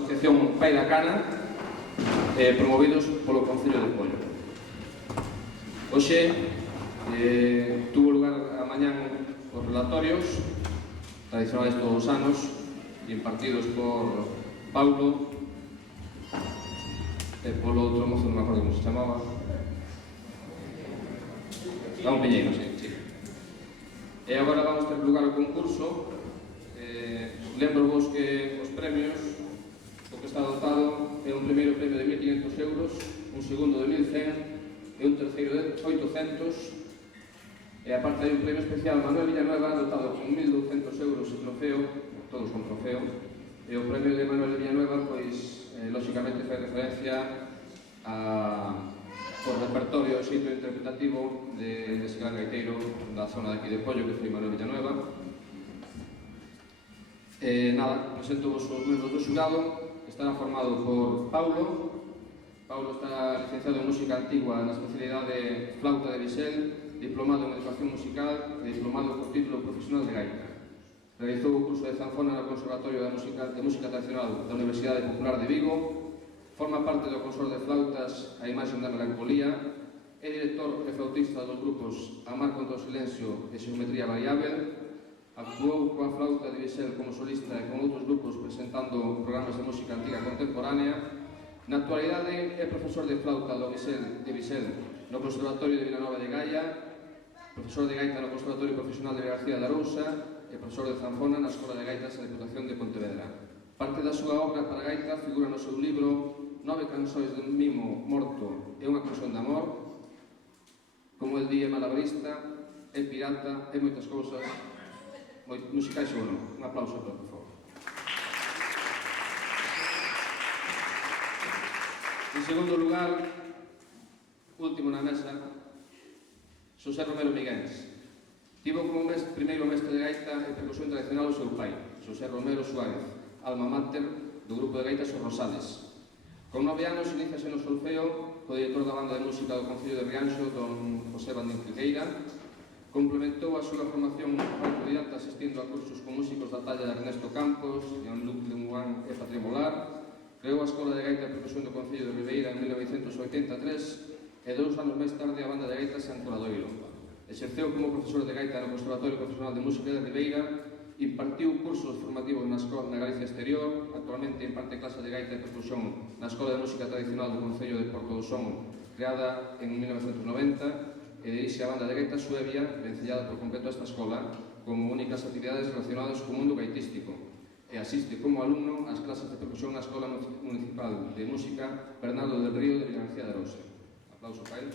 Asociación Pai da Cana, promovidos polo Concello de Pollo. Hoxe tuvo lugar a mañán os relatorios tradicionales todos os anos, impartidos por Paulo e polo outro mozo, non me acordo como se chamaba, Ramón Piñeiro, sí. E agora vamos ter lugar o concurso. Lembro vos que os premios, o que está dotado é un primeiro premio de 1.500 euros, un segundo de 1.100 e un terceiro de 800, e aparte hai un premio especial Manuel Villanueva dotado con 1.200 euros e trofeo, todos con trofeo, e o premio de Manuel Villanueva, pois, lógicamente fai referencia ao repertorio e xeito interpretativo dese gran gaiteiro da zona de aquí de Pollo, que foi Manuel Villanueva. Nada, presento vos os membros do xurado, que estará formado por Paulo. Paulo está licenciado en música antigua na especialidade flauta de bisel, diplomado en educación musical e diplomado con título profesional de gaita. Realizou o curso de zanfona no Conservatorio de Música Tradicional da Universidade Popular de Vigo, forma parte do Consorcio de Flautas A Imaxe da Melancolía, é director e flautista dos grupos Amar contra o Silencio e Xeometría Variável. Actuou coa flauta de bisel como solista e con outros grupos presentando programas de música antiga contemporánea. Na actualidade é profesor de flauta de bisel no Conservatorio de Vilanova de Gaia, profesor de gaita no Conservatorio Profesional de García de Arousa e profesor de zanfona na Escola de Gaitas da Diputación de Pontevedra. Parte da súa obra para gaita figura no seu libro 9 canções de un mimo morto e unha canción de amor, como el día malabarista, é pirata e moitas cousas musicais ou non. Un aplauso por favor. En segundo lugar, último na mesa, Xosé Romero Miguéns. Tivo como primeiro mestre de gaita e percusión tradicional o seu pai, Xosé Romero Suárez, alma mater do grupo de gaitas Os Rosales. Con 9 anos iníciase no solfeo co director da banda de música do Concello de Rianxo, don José Bandín Filgueira. Complementou a súa formación autodidacta asistindo a cursos con músicos da talla de Ernesto Campos, Jean-Luc Lemoine e Patria Molar. Creou a Escola de Gaita e Percusión do Concello de Ribeira en 1983 e 2 anos máis tarde a banda de gaita San Coladoiro. Exerceu como profesor de gaita no Conservatorio Profesional de Música de Ribeira, impartiu cursos formativos na Galicia Exterior, actualmente imparte clase de gaita e percusión na Escola de Música Tradicional do Concello de Porto do Son, creada en 1990, e dirixe a banda de gaita Suevia, vencellada por completo a esta escola, como únicas actividades relacionadas co mundo gaitístico, e asiste como alumno ás clases de percusión na Escola Municipal de Música Bernardo del Río de Vilagarcía de Arousa. Aplauso para él.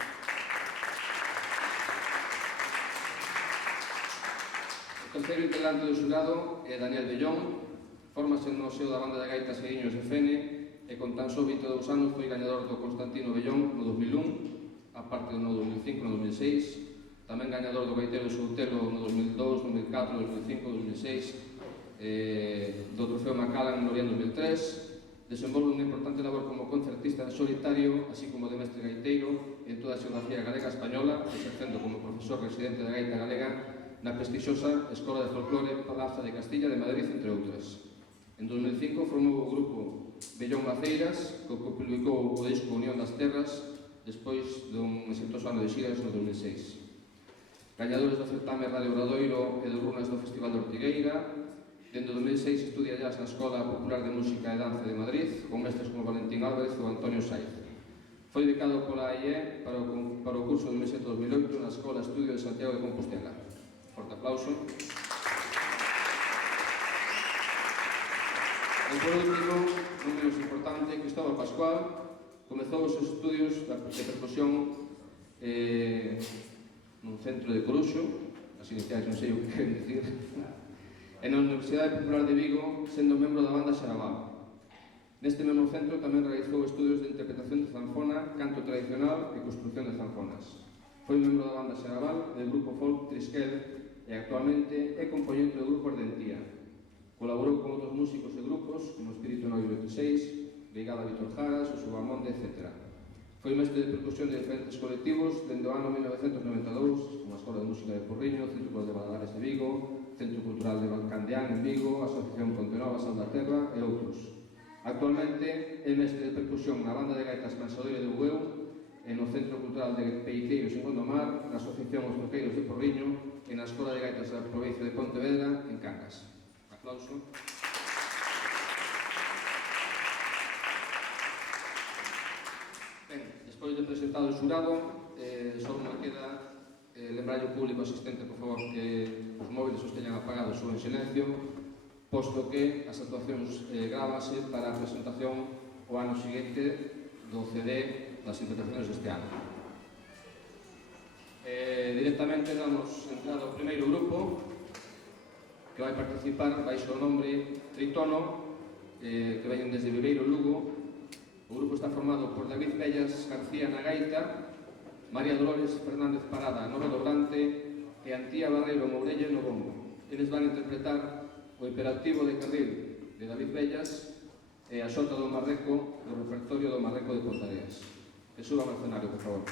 O terceiro integrante do xurado é Daniel Bellón, fórmase no seo da banda de gaitas Guiños de Fene e con tan só 22 anos foi gañador do Constantino Bellón no 2001, aparte no 2005 no 2006, tamén gañador do Gaiteiro de Soutelo no 2002, 2004, 2005, 2006, do Trofeo Macallan no Orián 2003, desenvolve unha importante labor como concertista solitario, así como de mestre gaiteiro en toda a xeografía galega española, exercendo como profesor residente de gaita galega na prestixiosa Escola de Folclore Plaza de Castilla de Madrid, entre outras. En 2005 formou o grupo Bellón Maceiras, que publicou o disco Unión das Terras, despois dun exitoso ano de xiras no 2006. Gañadores do certame Radio Obradoiro e do Runas do Festival de Ortigueira. Dende 2006 estudia jazz na Escola Popular de Música e Danza de Madrid, con mestres como Valentín Álvarez ou Antonio Saiz. Foi becado pola AIE para o curso 2007-2008 na Escola Estudio de Santiago de Compostela. Forte aplauso. E por último, non menos importante, Cristóbal Pascual, comezou os seus estudios de percusión nun centro de Coruxo, as iniciais non sei o que queren dicir, e na Universidade Popular de Vigo, sendo membro da banda Xarabá. Neste mesmo centro tamén realizou estudios de interpretación de zanfona, canto tradicional e construcción de zanfonas. Foi membro da banda Xarabá del grupo folk Trisquel e actualmente é componente do grupo Ardentía. Colaborou con outros músicos e grupos como Espírito 926, Brigada Víctor Jaras, o Subamonde, etc. Foi mestre de percusión de diferentes colectivos dende o ano 1992, como a Escola de Música de Porriño, Centro de Valadares de Vigo, Centro Cultural de Balcandeán en Vigo, Asociación Pontenova Salvaterra e outros. Actualmente é mestre de percusión na banda de gaitas Cansadoiro de Bueu e no Centro Cultural de Peiteiros en Gondomar, na Asociación Os Toqueiros de Porriño e na Escola de Gaitas da provincia de Pontevedra en Cangas. Aplauso. Ben, despois de presentado o xurado, só me queda lembrar ao público asistente, por favor, que os móviles os teñan apagados ou en silencio, posto que as actuacións grábanse para a presentación o ano seguinte do CD das interpretacións deste ano. Directamente damos entrada ao primeiro grupo que vai participar baixo o nombre Tritono, que veñen desde Viveiro, Lugo. O grupo está formado por David Vellas García na gaita, María Dolores Fernández Parada no redobrante e Antía Barreiro Mourelle no bombo. Eles van interpretar o Imperativo de Carril de David Vellas e a Xota do Marreco do repertorio do Marreco de Pontareas. Que suban ao escenario, por favor.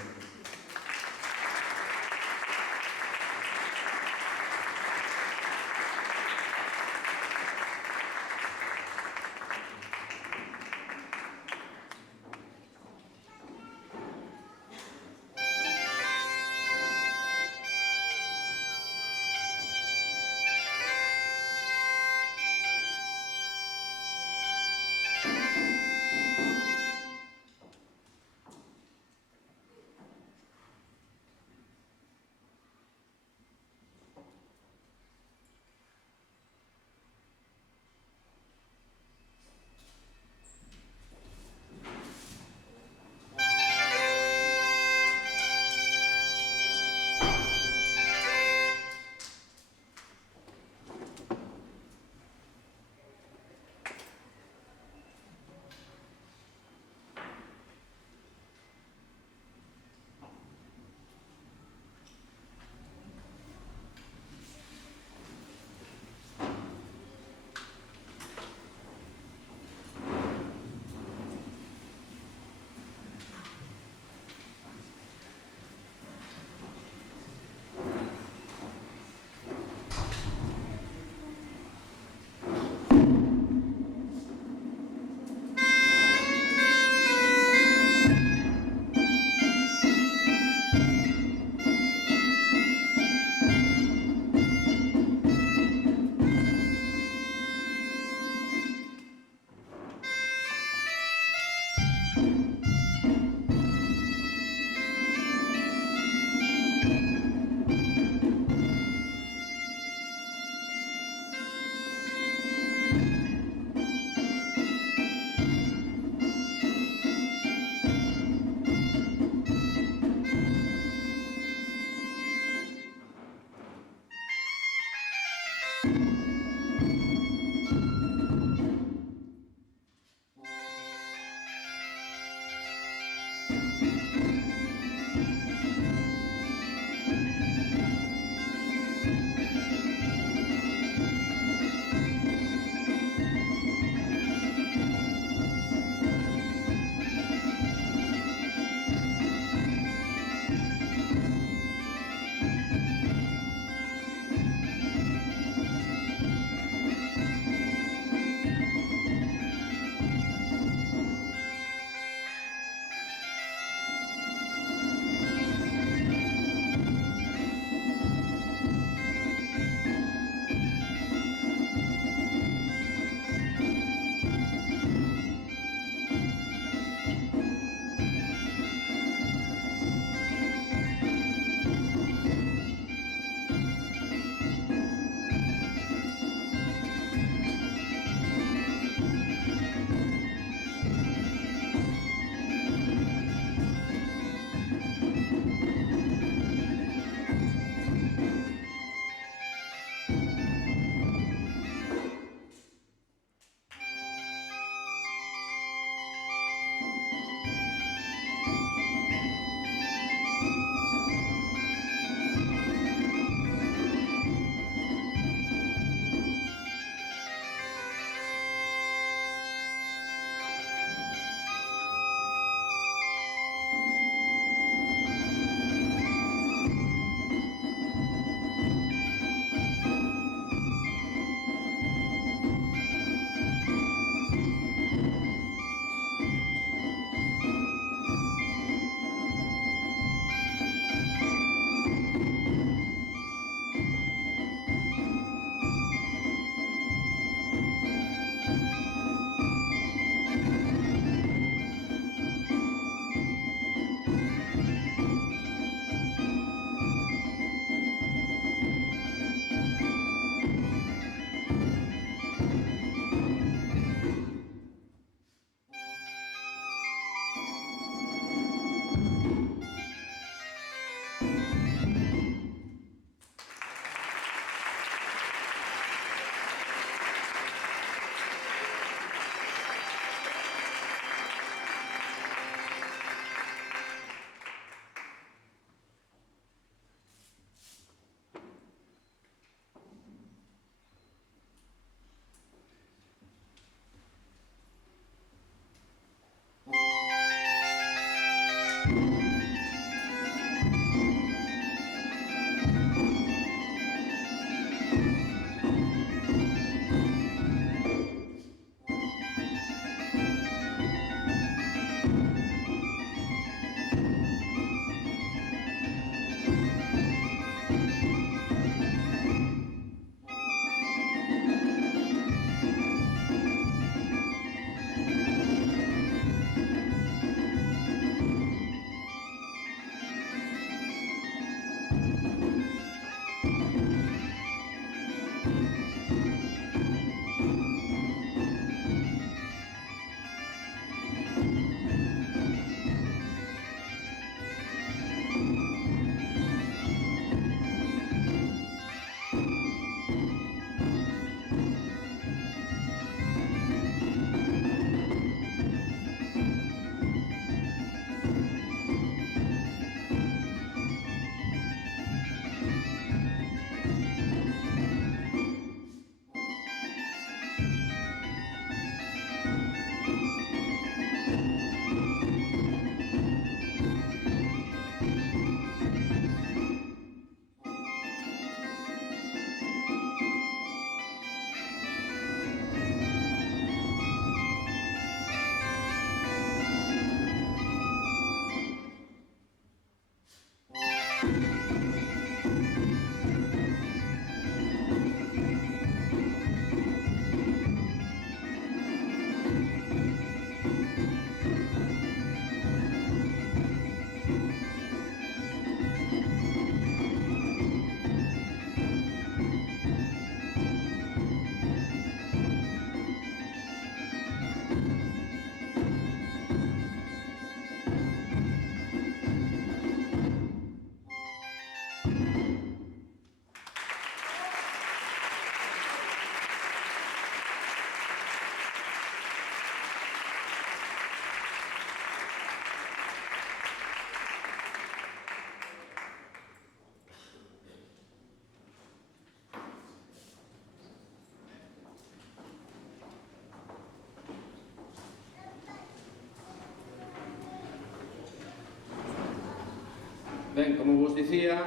Ben, como vos dicía,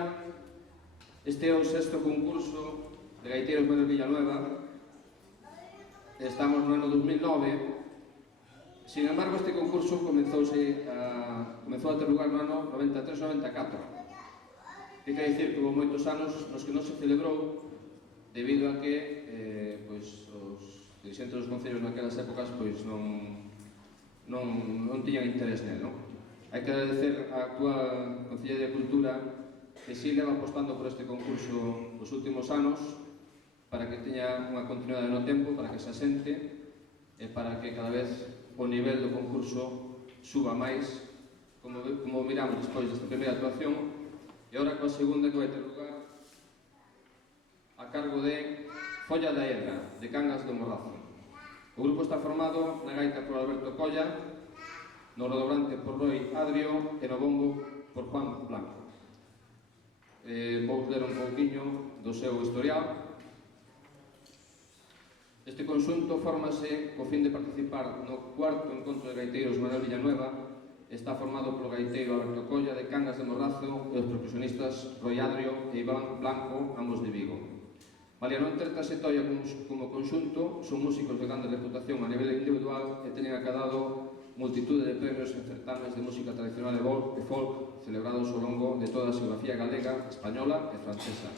este é o sexto concurso de gaiteiros Manuel Villanueva. Estamos no ano 2009. Sin embargo, este concurso comezou a ter lugar no ano 93-94. Que quer dicir que houve moitos anos nos que non se celebrou debido a que os dirigentes dos concellos naquelas épocas non tiñan interés nel, non? Hai que agradecer á actual Concellería de Cultura que si leva apostando por este concurso nos últimos anos para que teña unha continuidade no tempo, para que se asente e para que cada vez o nivel do concurso suba máis, como miramos despois desta primeira actuación, e agora coa segunda que vai ter lugar a cargo de Folla da Edra, de Cangas do Morrazo. O grupo está formado na gaita por Alberto Colla, no redobrante por Roy Adrio e no bombo por Juan Blanco. Vou ler un pouquiño do seu historial. Este conxunto fórmase co fin de participar no cuarto encontro de gaiteiros Manuel Villanueva. Está formado polo gaiteiro Alberto Colla de Cangas de Morrazo e os percusionistas Roy Adrio e Iván Blanco, ambos de Vigo. Malia non ter trasetoria como conxunto, son músicos de grande reputación a nivel individual e teñen acadado multitude de premios en certames de música tradicional e folk celebrados ao longo de toda a xeografía galega, española e francesa.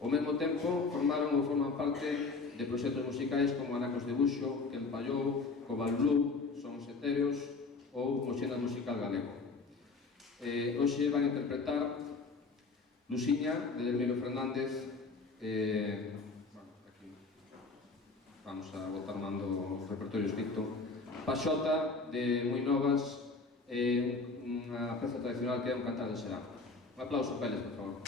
Ao mesmo tempo, formaron ou forman parte de proxectos musicais como Anacos de Buxo, Quen Pallou, Cobal Blue, Sons Etéreos ou Moxena Musical Galego. Hoxe van a interpretar Lusiña, de Delmiro Fernández. Aquí vamos a botar mando o repertorio escrito. Paxota, de Moi Novas, unha peza tradicional que é un cantar de serán. Un aplauso, Pérez, por favor.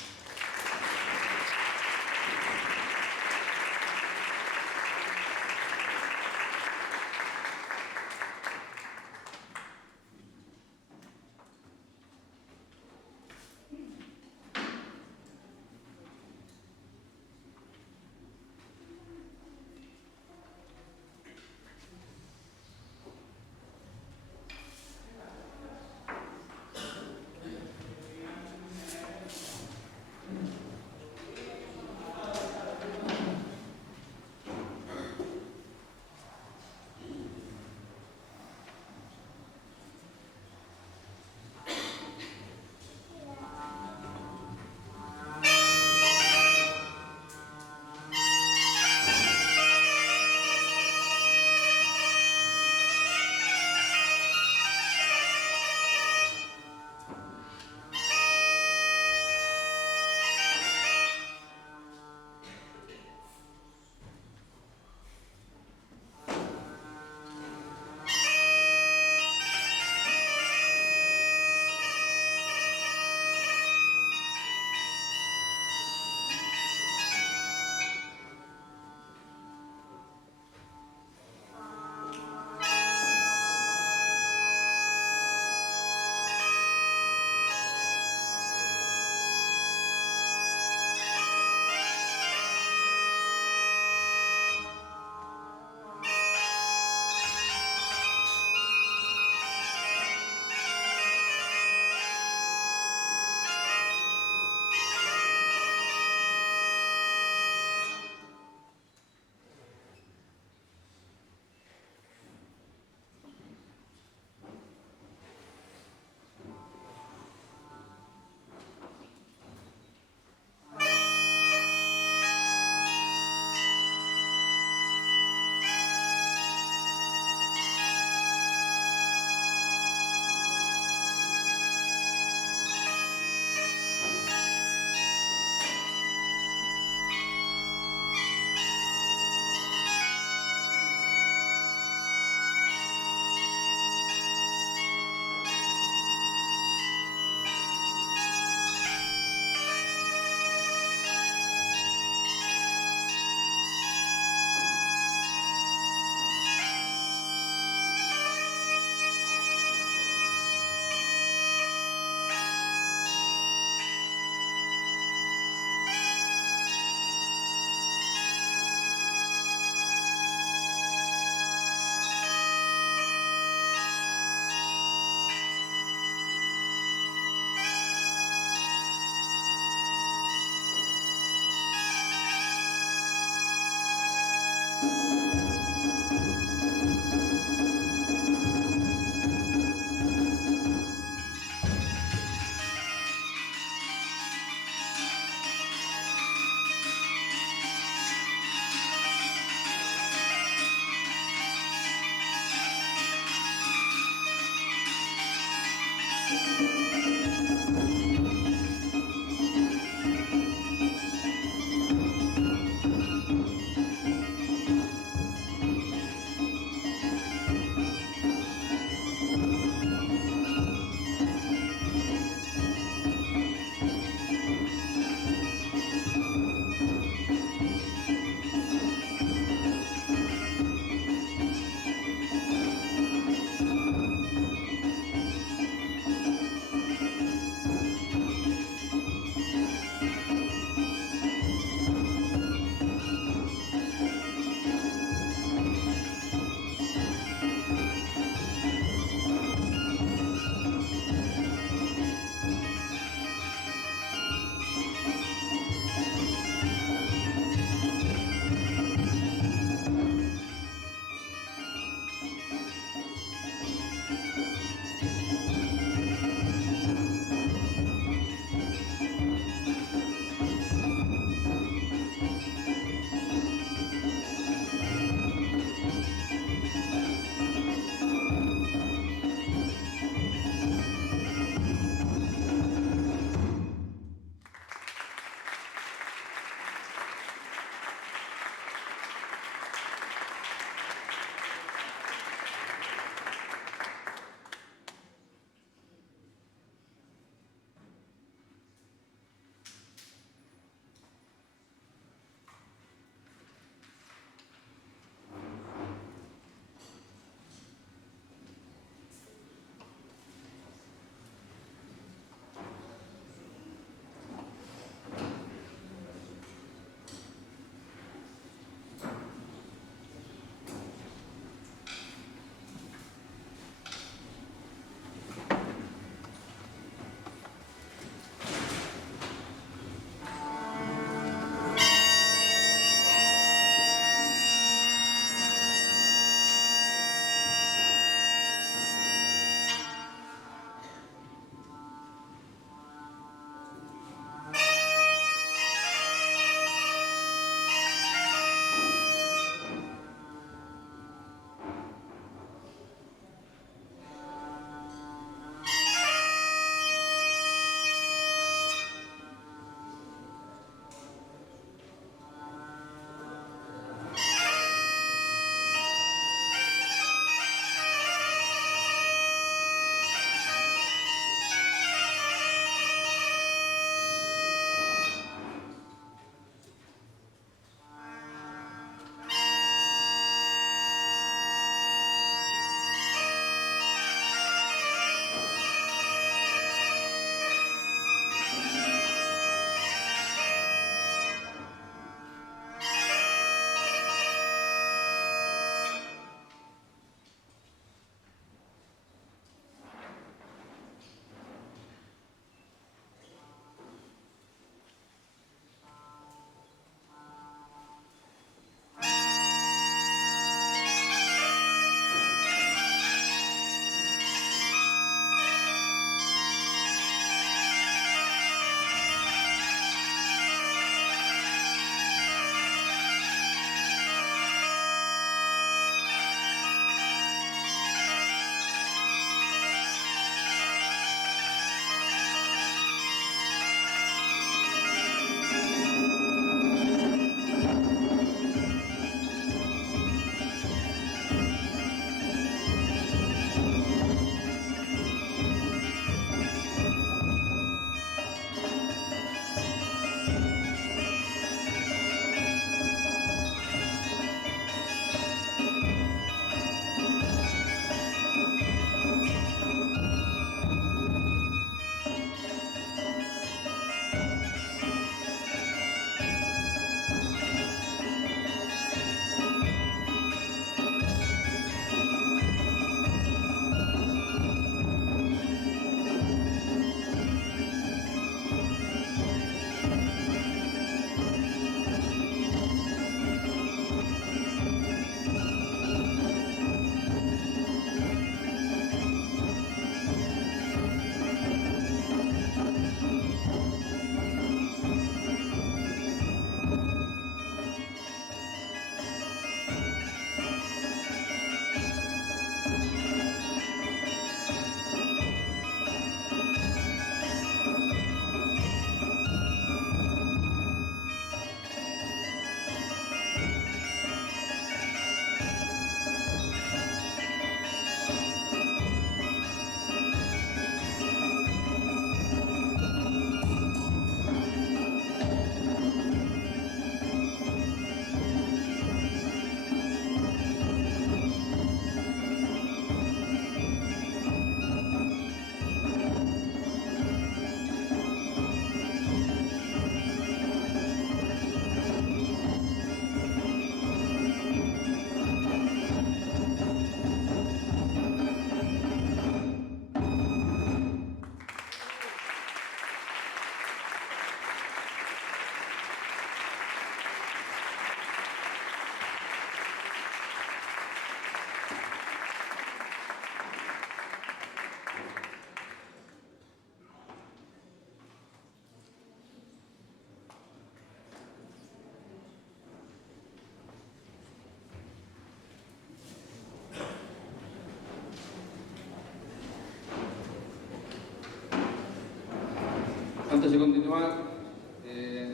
Antes de continuar,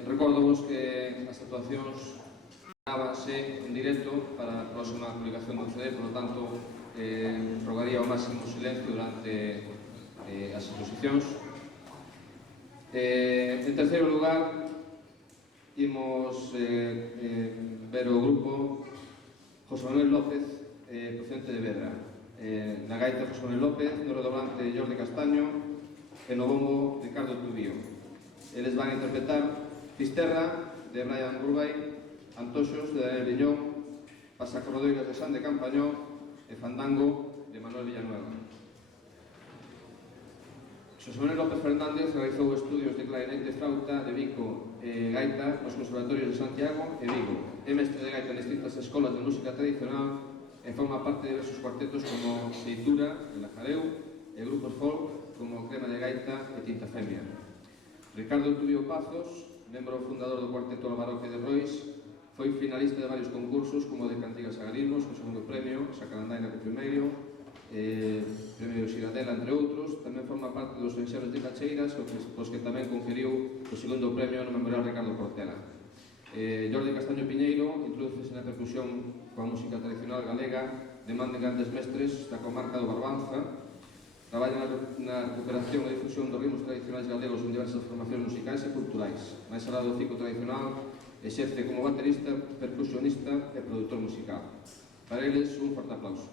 recordovos que as actuacións gravábanse en directo para a próxima publicación do CD, por lo tanto, rogaría o máximo silencio durante as exposicións. En terceiro lugar, imos ver o grupo José Manuel López, procedente de Vedra. Na gaita José Manuel López, no redoblante Jordi Castaño e no bombo Ricardo Tubío. Eles van a interpretar Fisterra, de Brian Burbay, Antoxos, de Daniel Viñón, Pasacorrodoiras de San de Campañó e Fandango, de Manuel Villanueva. Xosé Manuel López Fernández realizou estudios de clarinete, flauta, de bico e gaita nos conservatorios de Santiago e Vigo. É mestre de gaita en distintas escolas de música tradicional e forma parte de diversos cuartetos como Seitura, El Ajareu, e grupos folk como Crema de Gaita e Tinta Femia. Ricardo Tubío Pazos, membro fundador do cuarteto Albaroque de Rois, foi finalista de varios concursos como o de Cantigas Agarismos, o segundo premio, Sacalandaina de primeiro, Premio Xiradela, entre outros. Tamén forma parte dos Enxeros de Cacheiras, os que tamén conferiu o segundo premio no Memorial Ricardo Portela. Jordi Castaño Piñeiro introdúcese na percusión coa música tradicional galega de man de grandes mestres da comarca do Barbanza. Traballa na recuperación e difusión dos ritmos tradicionais galegos en diversas formacións musicais e culturais. Máis alá do ciclo tradicional, exerce como baterista, percusionista e produtor musical. Para eles, un forte aplauso.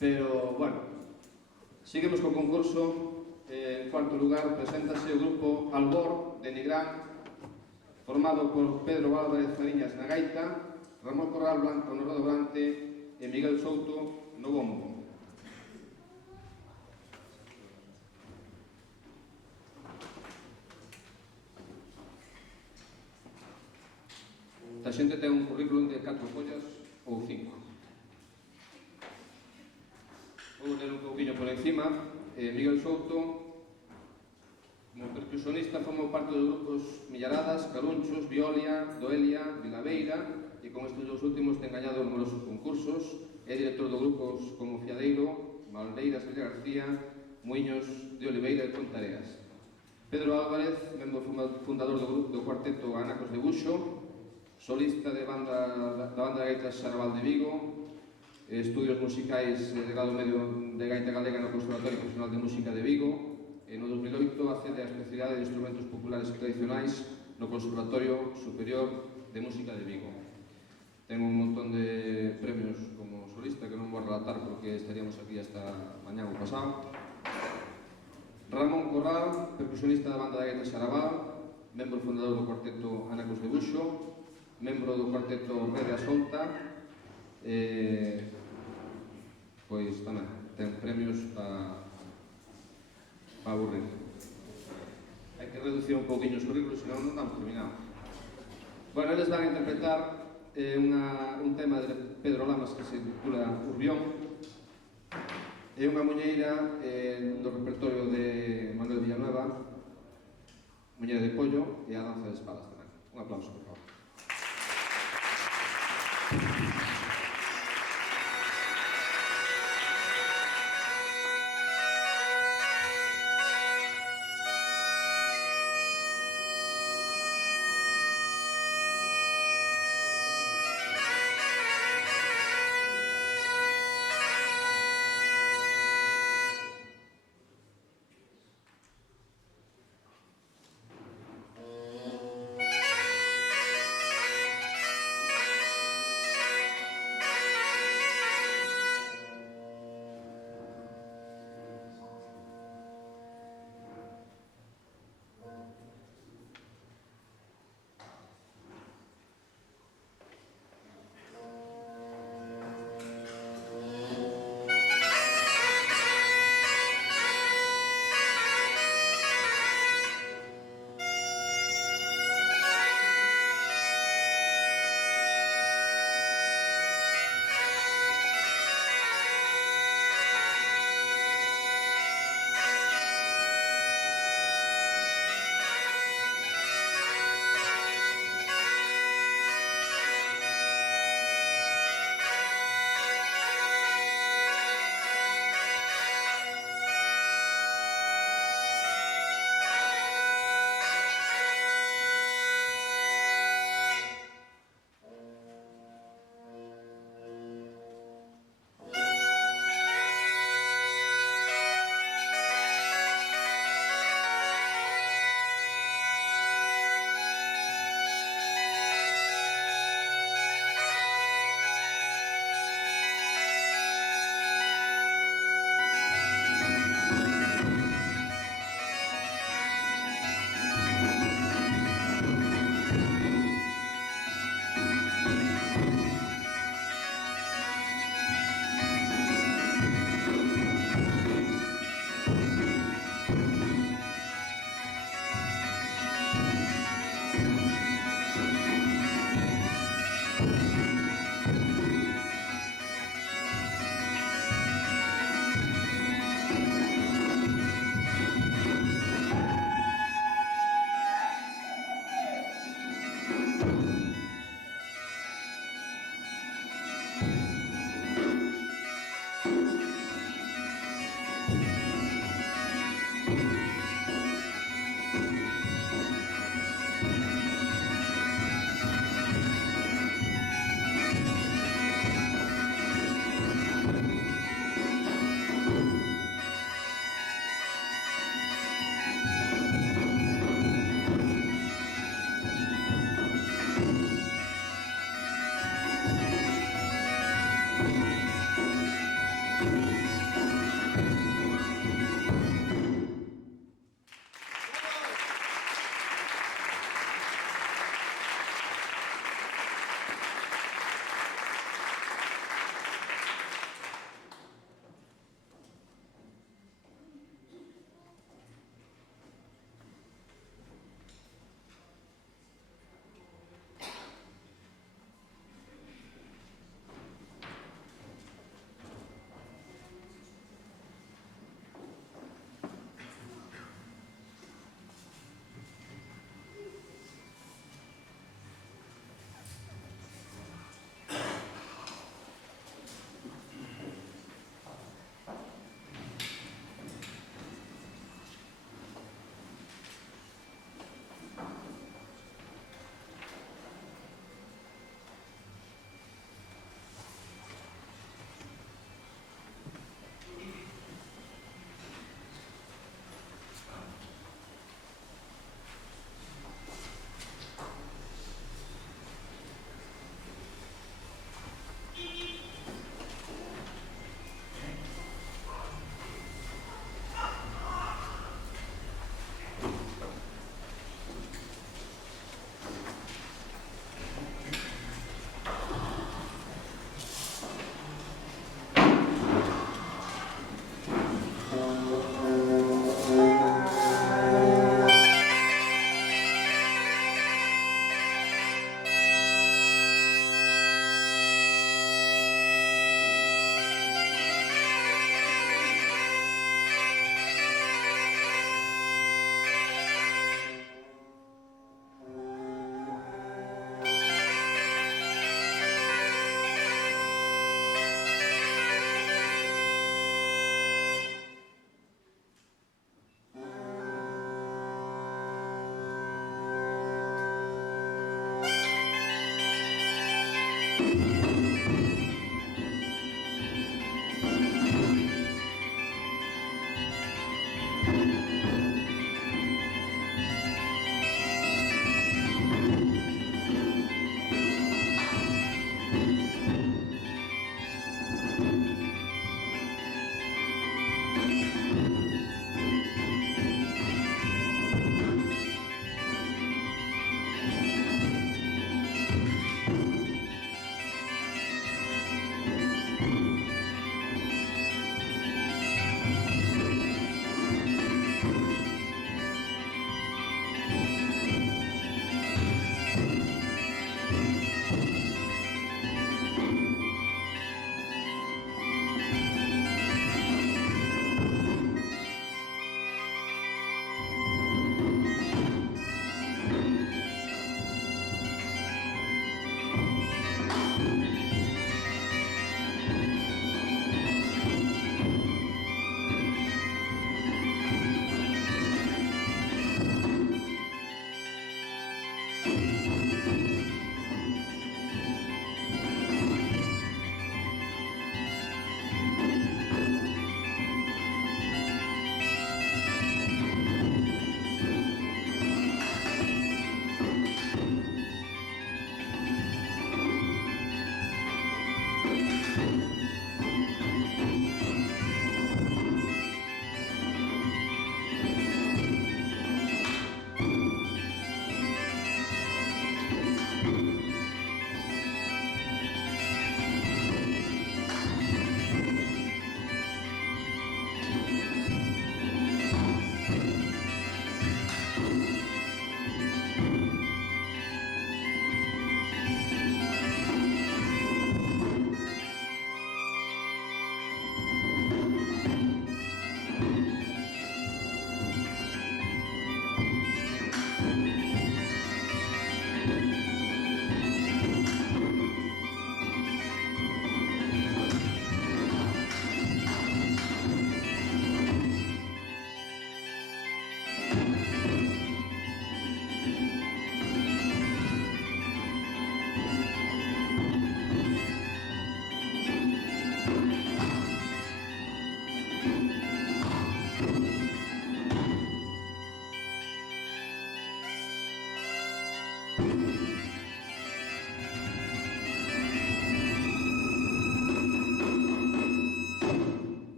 Pero, bueno, seguimos co concurso. En cuarto lugar, preséntase o grupo Albor, de Nigrán, formado por Pedro Álvarez Fariñas na gaita, Ramón Corral Blanco no redobrante e Miguel Souto no bombo. A xente ten un currículum de 4 follas ou 5. Vou ler un pouquinho por encima. Miguel Souto, como percusionista, formou parte dos grupos Millaradas, Carunchos, Violia, Doelia, Vilaveira, e con estes dos últimos ten gañado numerosos concursos. É director de grupos como Fiadeiro, Maldeiras de García, Muiños de Oliveira e Pontareas. Pedro Álvarez, membro fundador do grupo do cuarteto Anacos de Buxo, solista da banda de gaitas Xarabal de Vigo, estudios musicais de grado medio de gaita galega no Conservatorio Profesional de Música de Vigo, e no 2008 accede á especialidade de instrumentos populares e tradicionais no Conservatorio Superior de Música de Vigo. Ten un montón de premios como solista que non vou relatar porque estaríamos aquí hasta mañá ou pasado. Ramón Corral, percusionista da banda de gaita Xarabal, membro fundador do cuarteto Anacos de Buxo, membro do cuarteto Rede Asolta, pois tamén ten premios para aburrir. Hai que reducir un pouquinho os currículos, senón non damos terminado. Bueno, eles van a interpretar un tema de Pedro Lamas que se titula Urbión. É unha muñeira do repertorio de Manuel Villanueva, Muñeira de Pollo, e a danza de espadas tamén. Un aplauso, por favor.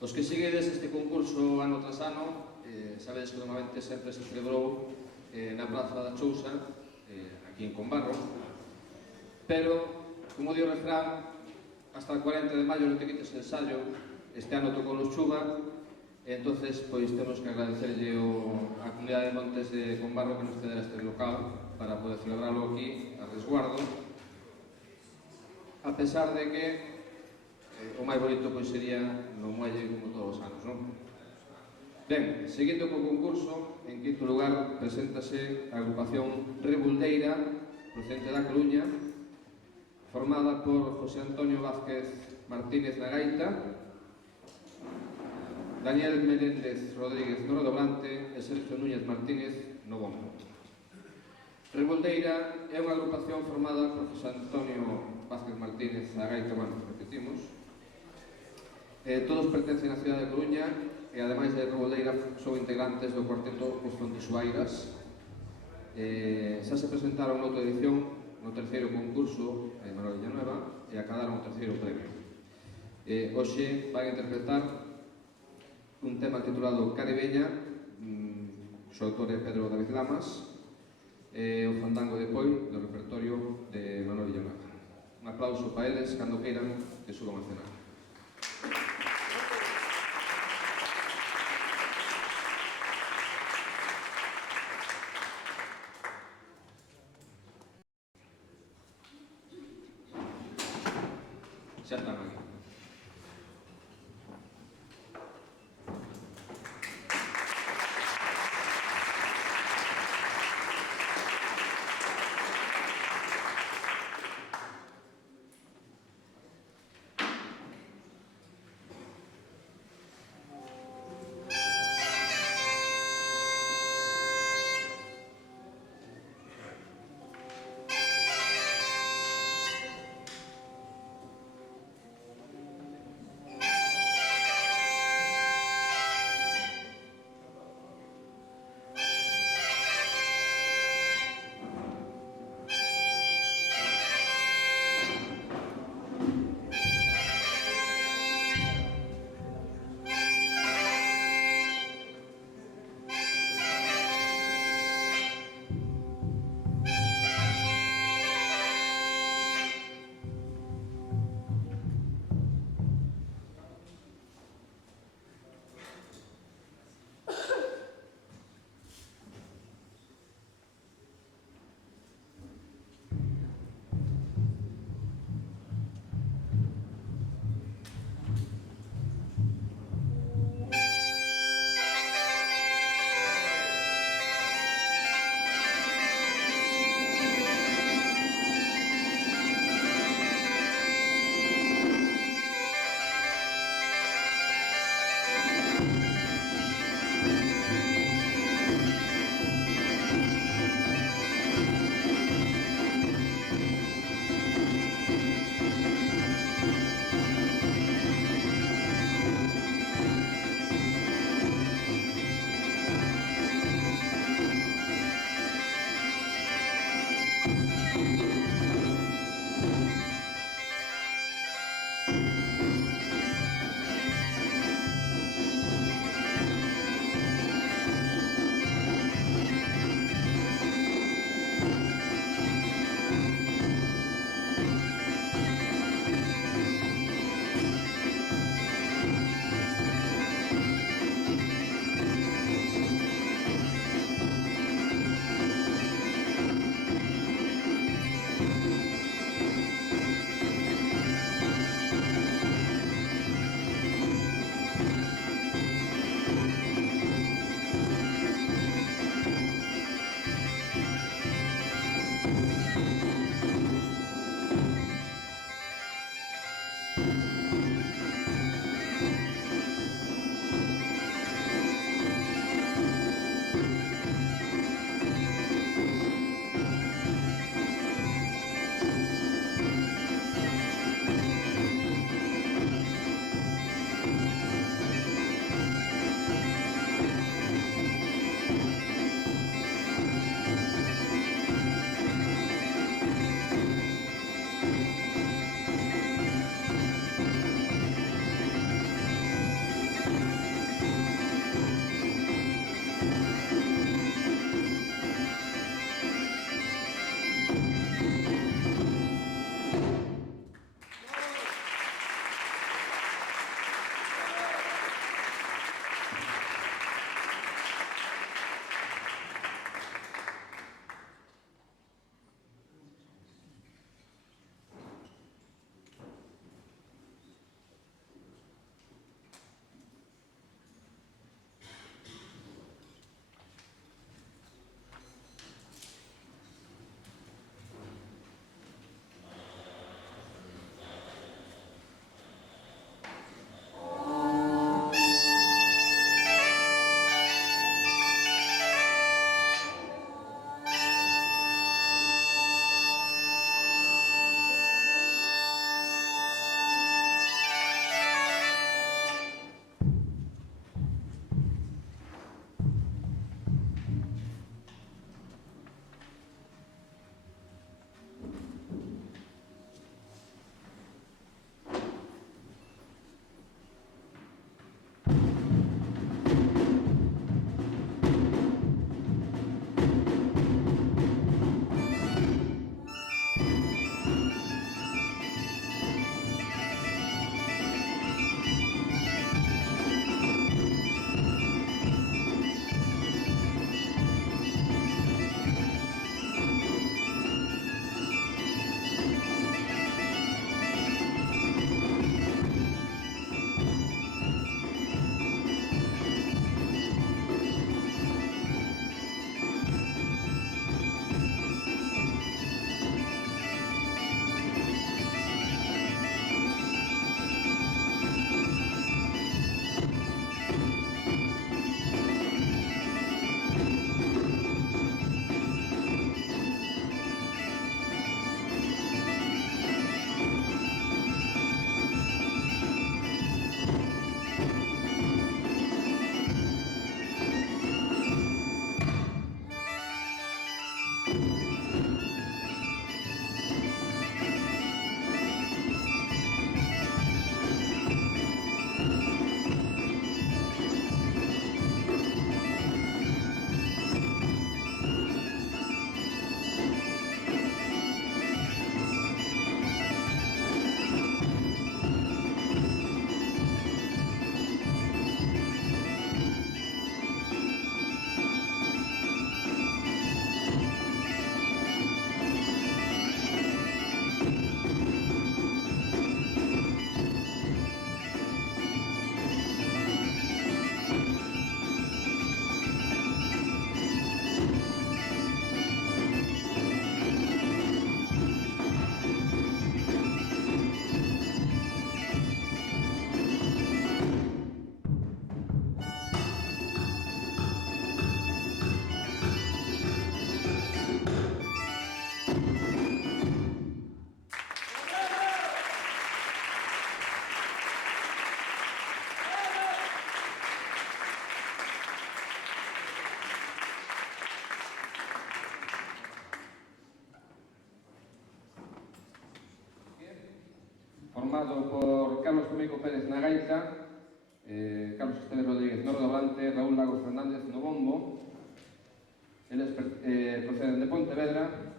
Os que seguides este concurso ano tras ano, sabedes que normalmente sempre se celebrou na Praza da Chousa, aquí en Combarro, pero, como di o refrán, hasta el 40 de maio non te quites el ensayo. Este ano tocou nos chuva, e entonces pois temos que agradecerlle á comunidade de Montes de Combarro que nos cedera este local para poder celebrarlo aquí a resguardo, a pesar de que o máis bonito pois sería no muelle como todos os anos, non? Ben, seguindo co concurso, en quinto lugar preséntase a agrupación Rebuldeira, procedente da Coruña, formada por José Antonio Vázquez Martínez na gaita, Daniel Menéndez Rodríguez no redoblante e Sergio Núñez Martínez no bombo. Rebuldeira é unha agrupación formada por José Antonio Vázquez Martínez na gaita, bueno, repetimos. Todos pertencen á cidade de Coruña e, ademais de Rebuldeira, son integrantes do cuarteto Os Fontisuairas. Xa se presentaron noutra edición, no terceiro concurso en Manuel Villanueva, e acadaron o terceiro premio. Hoxe van interpretar un tema titulado Caribeña, o seu autor é Pedro David Lamas, e o fandango de Poi, do repertorio de Manuel Villanueva. Un aplauso para eles, cando queiran, que suban a cenar. Xa están aquí. formado por Carlos Tomico Pérez na gaita, Carlos Esteves Rodríguez no redoblante, Raúl Lagos Fernández no bombo. Eles proceden de Pontevedra.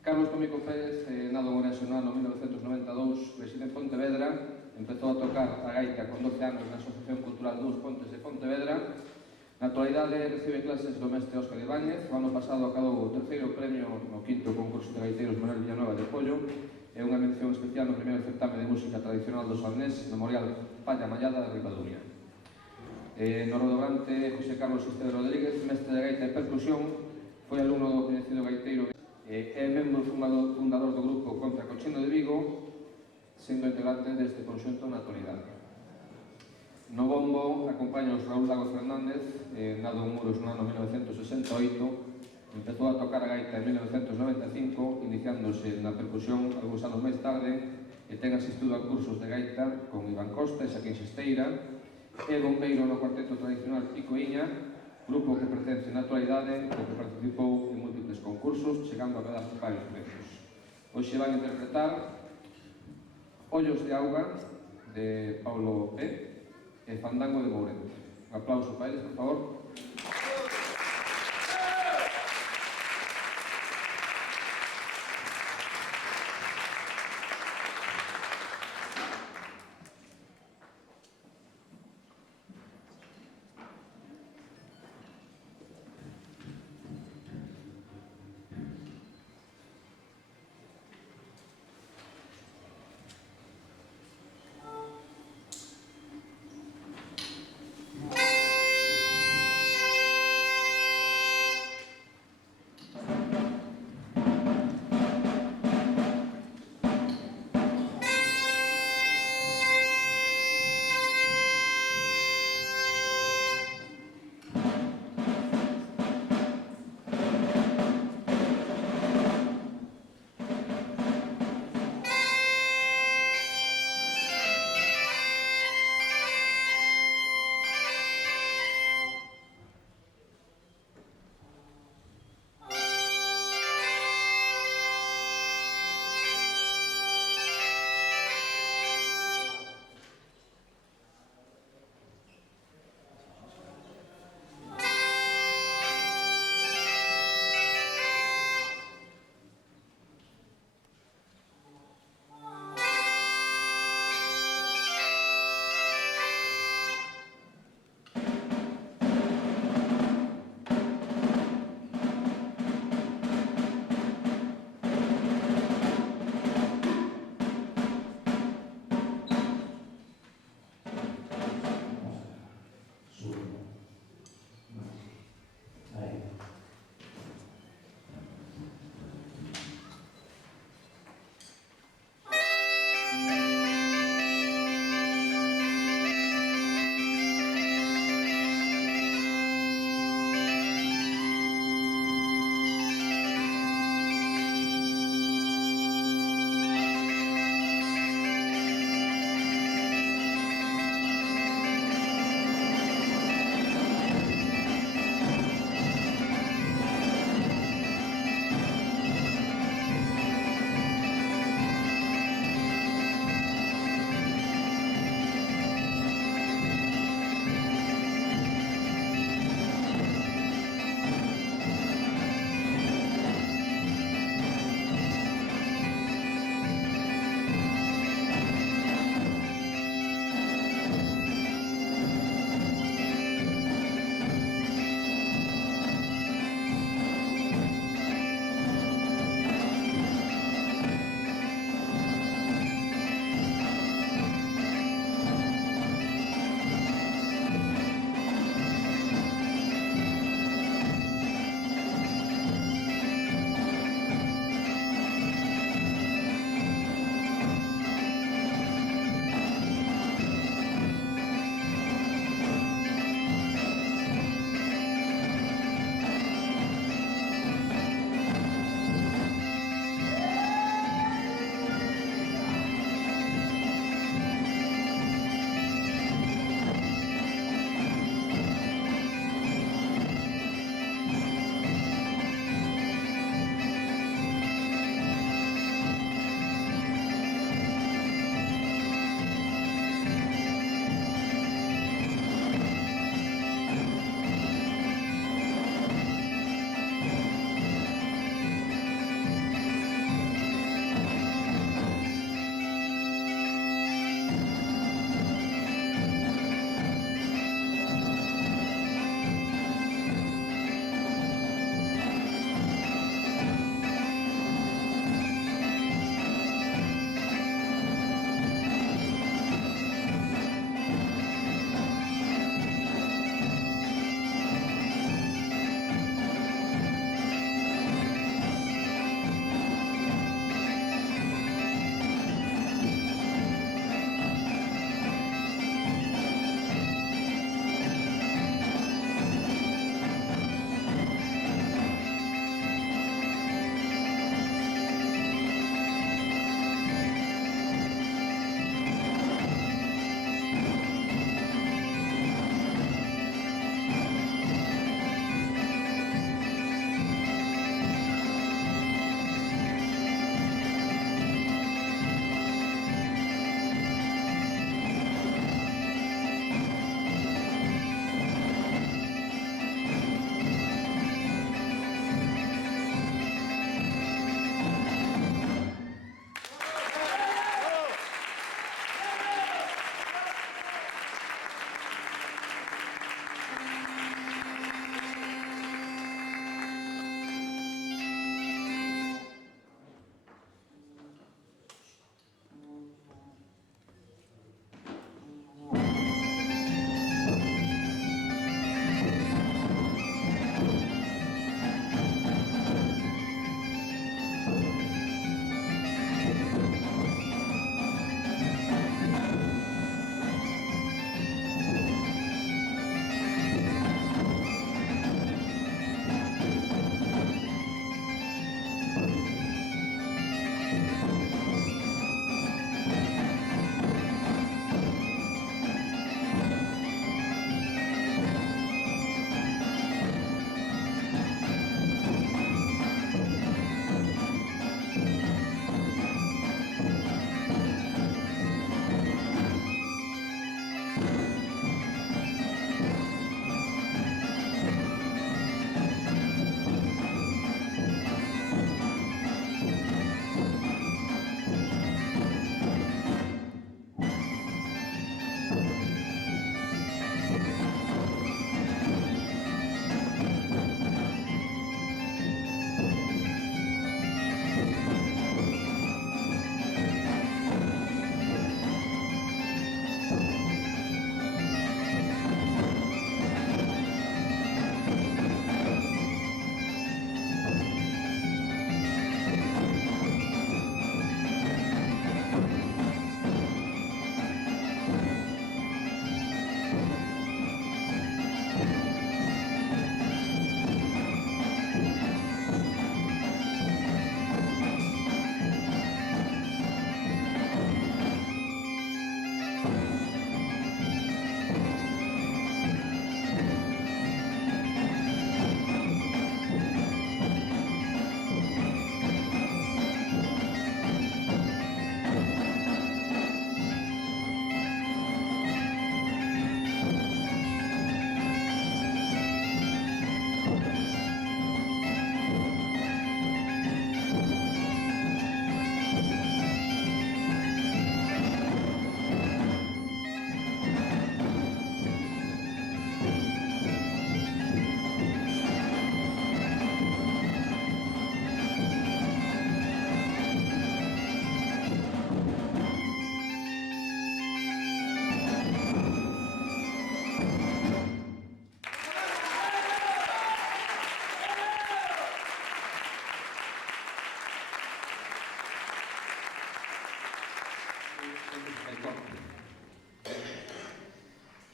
Carlos Tomico Pérez, nado en Orense no ano 1992, reside en Pontevedra, empezou a tocar a gaita con 12 anos na Asociación Cultural Dous Pontes de Pontevedra. Na actualidade recibe clases do mestre Óscar Ibáñez. O ano pasado acabou o terceiro premio no quinto concurso de gaiteiros Manuel Villanueva de Pollo e unha mención especial no primeiro certame de música tradicional do Salnés, Memorial Palla Mallada de Ribaduria. No redobrante, José Carlos Esteves Rodríguez, mestre de gaita e percusión, foi alumno do coñecido gaiteiro é membro fundador do grupo Contra Cochino de Vigo, sendo integrante deste conxunto na actualidade. No bombo acompaña os Raúl Lagos Fernández, nado en Muros no ano 1968, empezou a tocar a gaita en 1995, iniciándose na percusión algúns anos máis tarde, e ten asistido a cursos de gaita con Iván Costa e Xaquín Xesteira, é bombeiro no cuarteto tradicional Pico Iña, grupo que pertence na actualidade e que participou en múltiples concursos, chegando a quedar varios premios. Hoxe van a interpretar Ollos de Auga, de Paulo P., e Fandango de Mourente. Un aplauso para eles, por favor.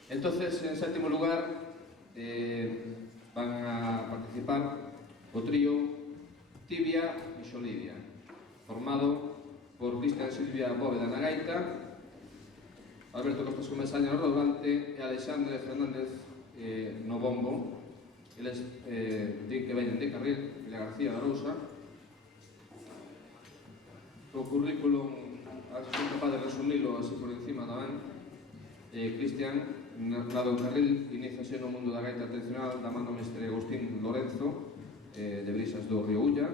Entonces, en séptimo lugar, van a participar o trío Tibia e Xolidia, formado por Cristian Silvia Bóveda na gaita, Alberto Costas Comesaña no rodante e Alexandre Fernández no bombo. Eles din que veñen de Carril, Villa García da Rousa. O currículum, así son capaz de resumilo así por encima tamén. Cristian, nado en Carril, iniciase no mundo da gaita tradicional da man do mestre Agustín Lorenzo, de Brisas do Río Ulla.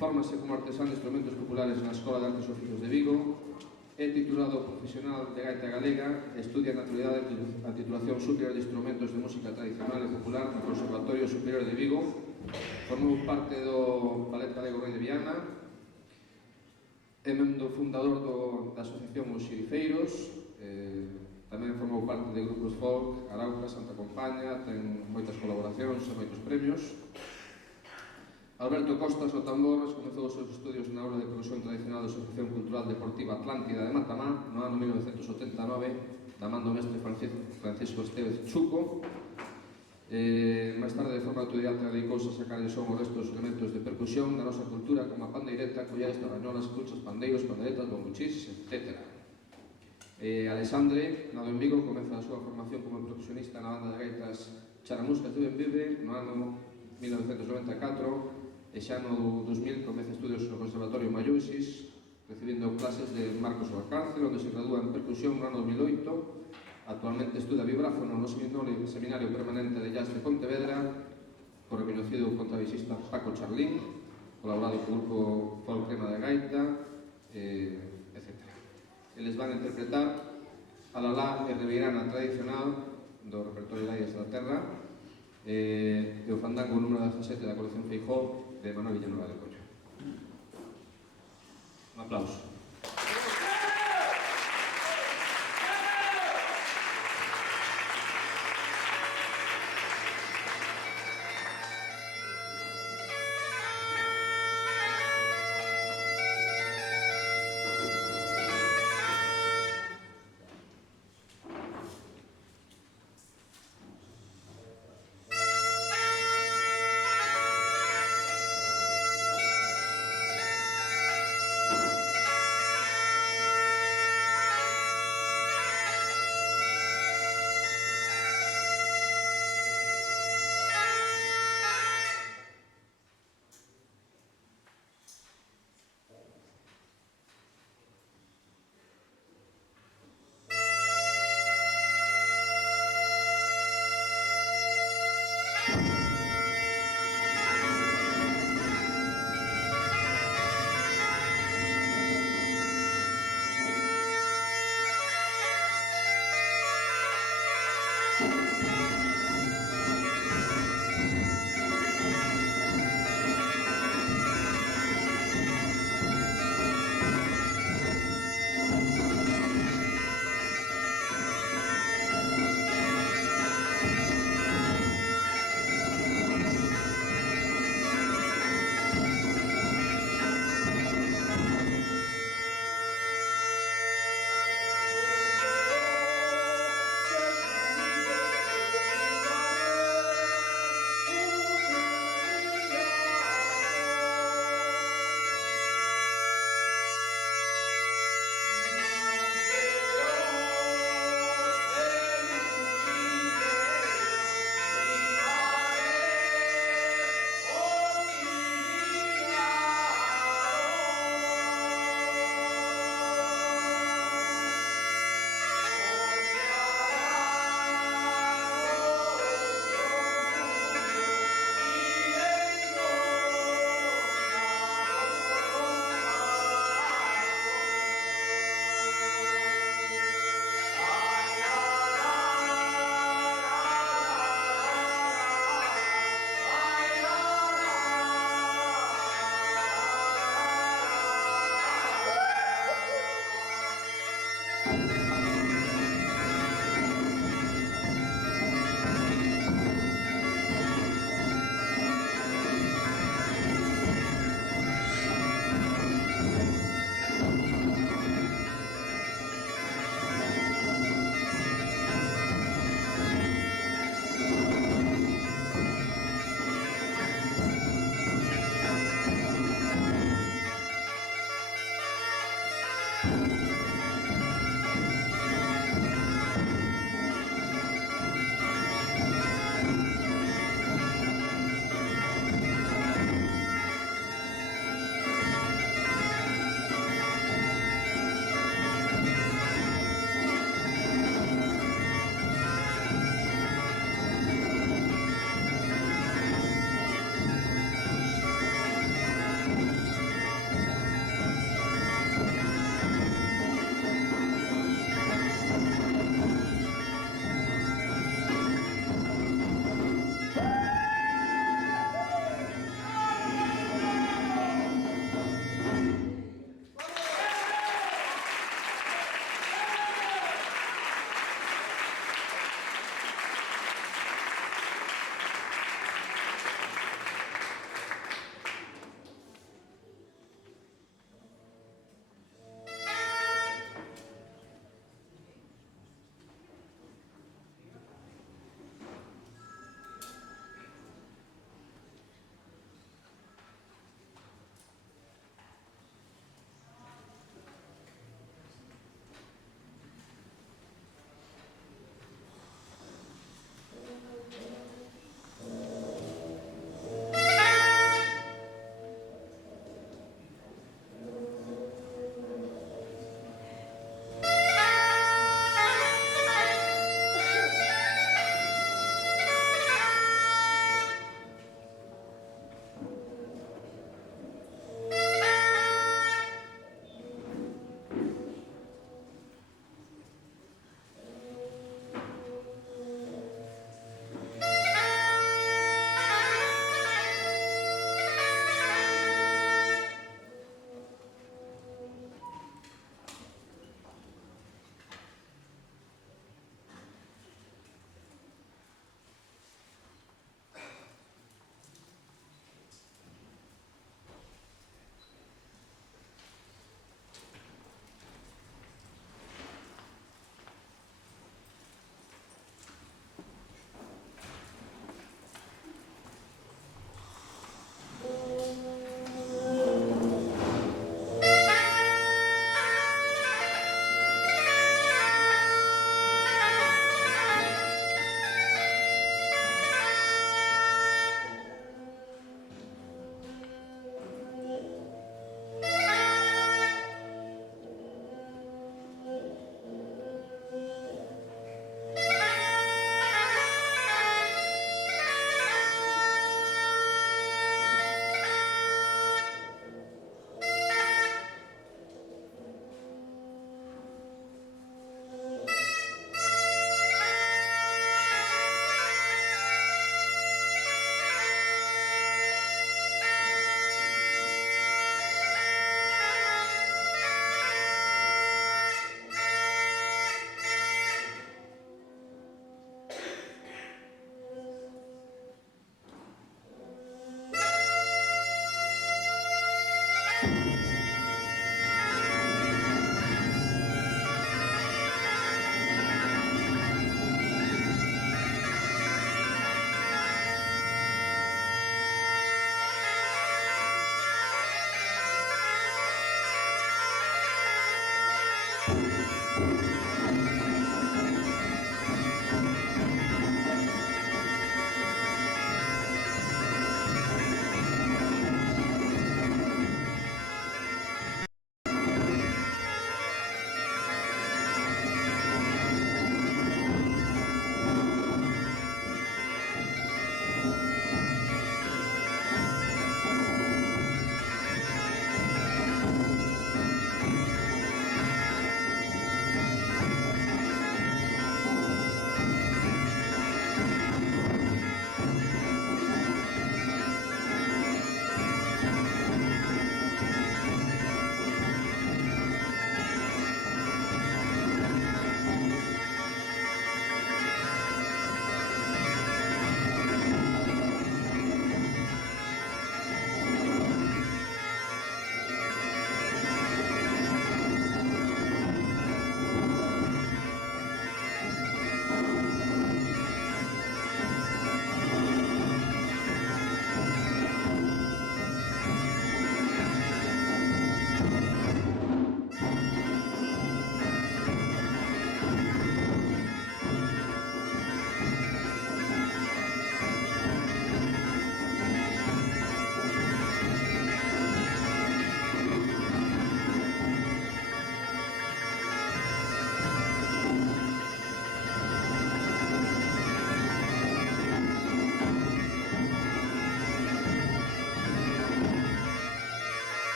Fórmase como artesán de instrumentos populares na Escola de Artes e Oficios de Vigo. É titulado profesional de gaita galega, estudia na actualidade a titulación superior de instrumentos de música tradicional e popular no Conservatorio Superior de Vigo. Formou parte do Ballet Galego Rei de Viana. É membro fundador da Asociación Os Xerifeiros. Tamén formou parte de grupos folk, Arauca, Santa Compaña, ten moitas colaboracións e moitos premios. Alberto Costas, o tambor, comezou os seus estudios na aula de percusión tradicional da Asociación Cultural Deportiva Atlántida de Matamá no ano 1979, da man do mestre Francisco Estevez Chuco. Máis tarde, de forma autodidacta, dedicouse a sacar de son os restos elementos de percusión da nosa cultura, como a pandeireta, collares, tarrañolas, cuchas, pandeiros, pandeiretas, bombuchís, etc. Alexandre, nado en Vigo, comeza a súa formación como percusionista na banda de gaitas Charamuscas de Benvive no ano 1994 e xa no 2000 comeza estudios no Conservatorio Mallorquín, recibindo clases de Marcos Valcárcel, onde se gradúa en percusión no ano 2008. Actualmente estuda vibráfono no Seminario Permanente de Jazz de Pontevedra, co reconocido contrabaixista Paco Charlín, colaborado co grupo Folk Crema de Gaita, etc. Eles van a interpretar a Lalá e Ribeirana tradicional do repertorio de Aias da Terra e o fandango número 17 da colección Feijó de Manuel Villanueva de Colla. Un aplauso.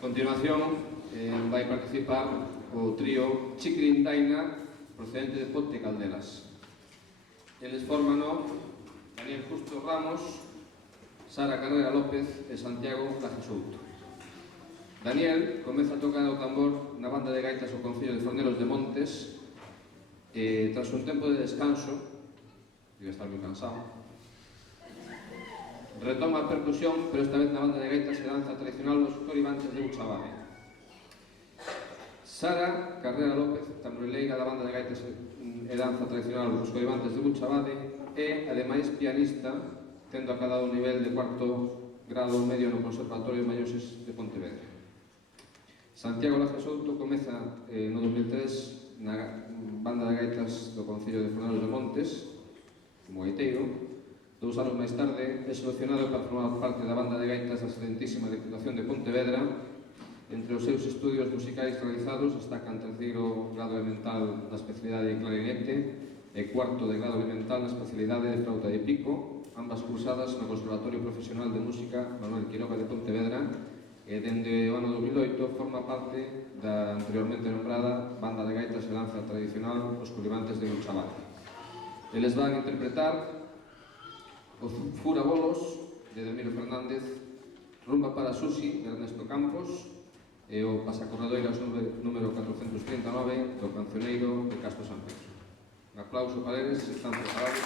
A continuación, vai participar o trío Chiquirindaina, procedente de Ponte Caldelas. Eles forman Daniel Justo Ramos, Sara Carrera López e Santiago Laje Souto. Daniel comeza a tocar o tambor na banda de gaitas do Concello de Fornelos de Montes e, tras un tempo de descanso, debe estar moi cansado, retoma a percusión, pero esta vez na banda de gaitas e danza tradicional dos Coribantes de Buchabade. Sara Carrera López, tamborileira da banda de gaitas e danza tradicional dos Coribantes de Buchabade, e, ademais, pianista, tendo acadado o nivel de cuarto grado medio no Conservatorio Malloses de Pontevedra. Santiago Laje Souto comeza no 2003 na banda de gaitas do Concello de Fornelos de Montes, como gaiteiro. 2 anos máis tarde é seleccionado para formar parte da banda de gaitas da Excelentísima Diputación de Pontevedra. Entre os seus estudios musicais realizados destacan 3º grado elemental na especialidade de clarinete e 4º de grado elemental na especialidade de flauta de pico, ambas cursadas no Conservatorio Profesional de Música Manuel Quiroga de Pontevedra, e dende o ano 2008 forma parte da anteriormente nombrada banda de gaitas e danza tradicional Os Coribantes de Buchabade. Eles van interpretar o Furabolos de Delmiro Fernández, Rumba para Susi de Ernesto Campos e o Pasacorredoiras número 439 do cancioneiro de Castro San Pedro. Un aplauso para eles, se están preparados.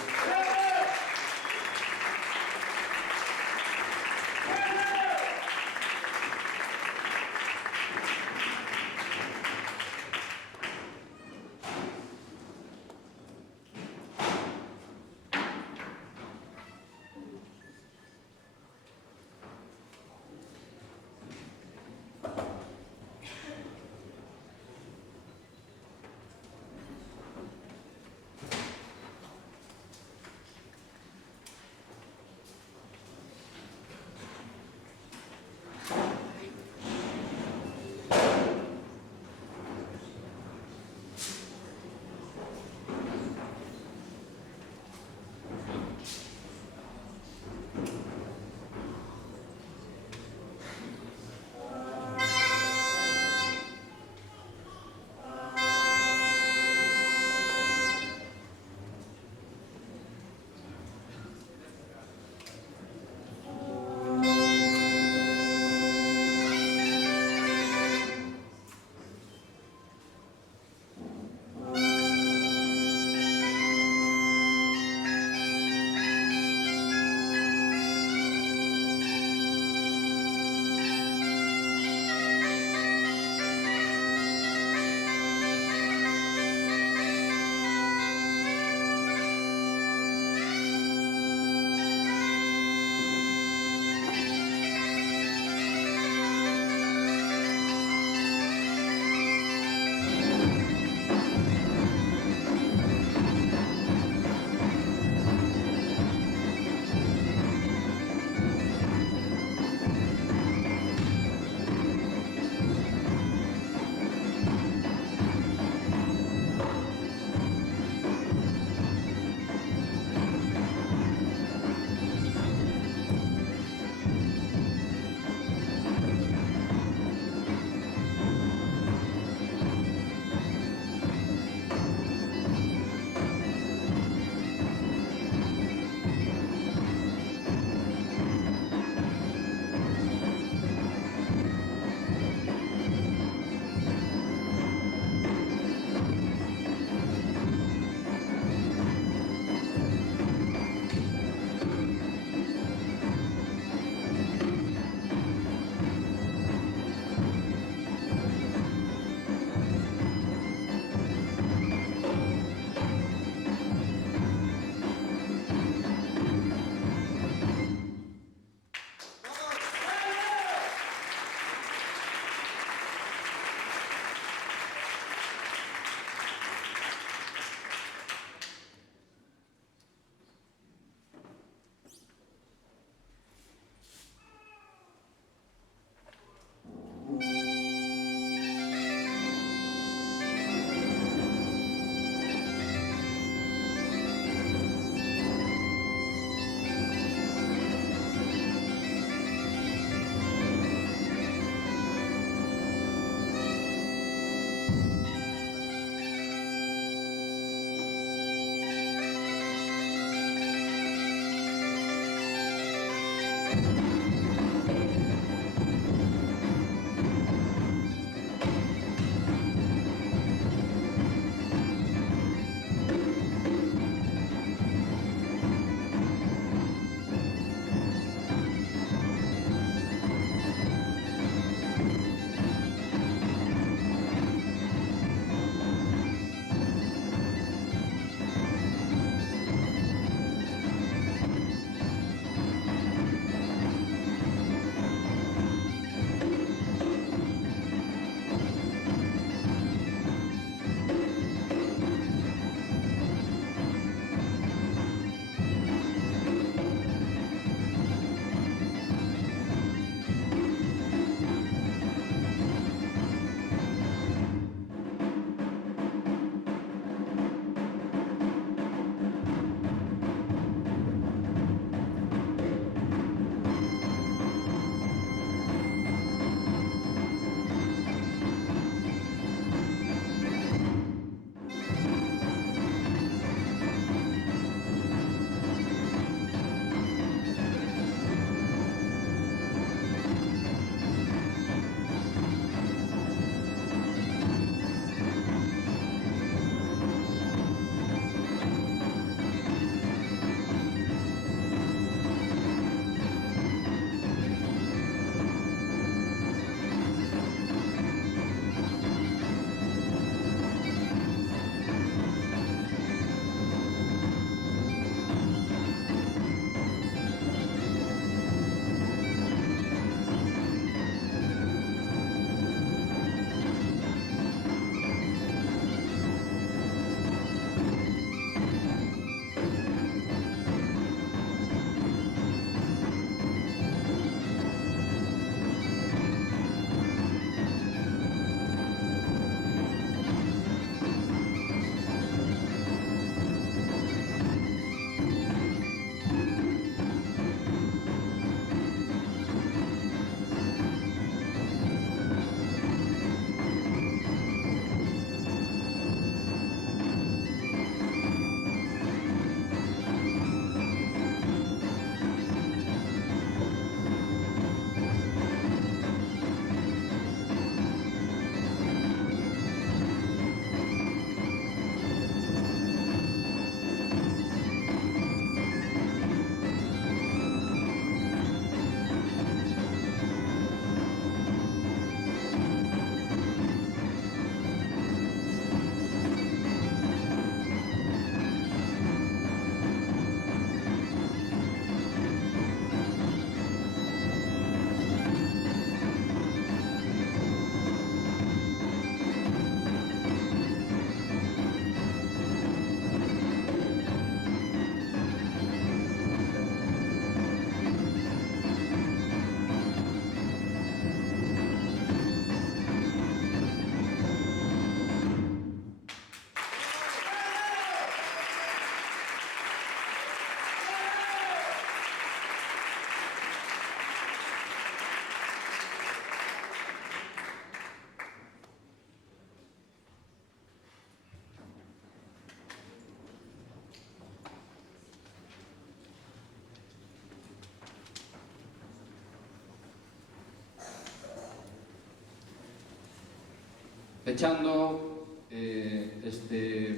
Pechando este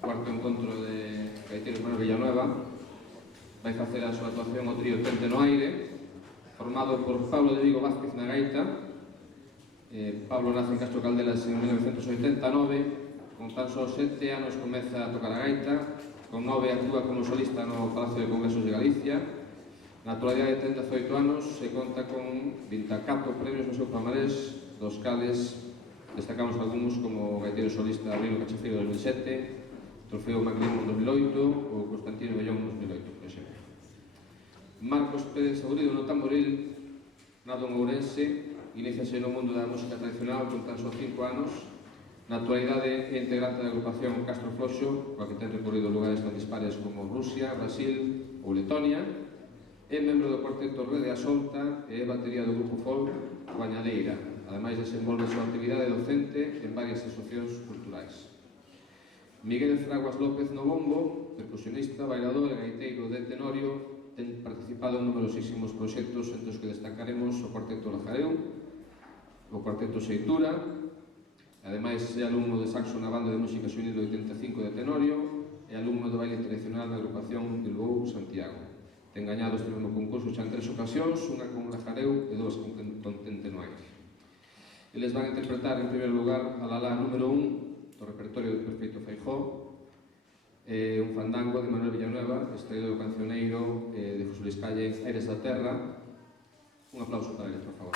cuarto encontro de gaiteiros Manuel Villanueva, vai facer a súa actuación o trío Tente no Aire, formado por Pablo de Vigo Vázquez na gaita. Pablo nace en Castro Caldelas en 1989, con tan só 7 anos comeza a tocar a gaita, con 9 actúa como solista no Palacio de Congresos de Galicia. Na actualidade ten 18 anos e conta con 24 premios no seu palmarés, dos cales destacamos algúns como gaiteiro solista Abril Cachafeiro 2007, Trofeo Magnimo 2008 ou Constantino Bellón 2008, por exemplo. Marcos Pérez Saurido no tamboril, nado en Ourense, iníciase no mundo da música tradicional con tan só 5 anos. Na actualidade é integrante da agrupación Castro Floxo, coa que ten recorrido lugares tan dispares como Rusia, Brasil ou Letonia. É membro do cuarteto Rede a Solta e é batería do grupo folk Guañadeira. Ademais, desenvolve a súa actividade docente en varias asociacións culturais. Miguel Fraguas López no bombo, percusionista, bailador e gaiteiro de Tenorio, ten participado en numerosísimos proxectos entre os que destacaremos o Cuarteto Lajareu, o Cuarteto Xeitura. Ademais, é alumno de saxo na banda de música xuvenil 85 de Tenorio e alumno de baile tradicional na agrupación de Luou Santiago. Ten gañado este mesmo concurso xa en 3 ocasións, unha con Lajareu e 2 con Tente no Aire. Eles van a interpretar en primeiro lugar a Lalá número 1 do repertorio do Perfeito Feijó, un fandango de Manuel Villanueva, extraído do cancioneiro de José Luis Calle, Aires da Terra. Un aplauso para eles, por favor.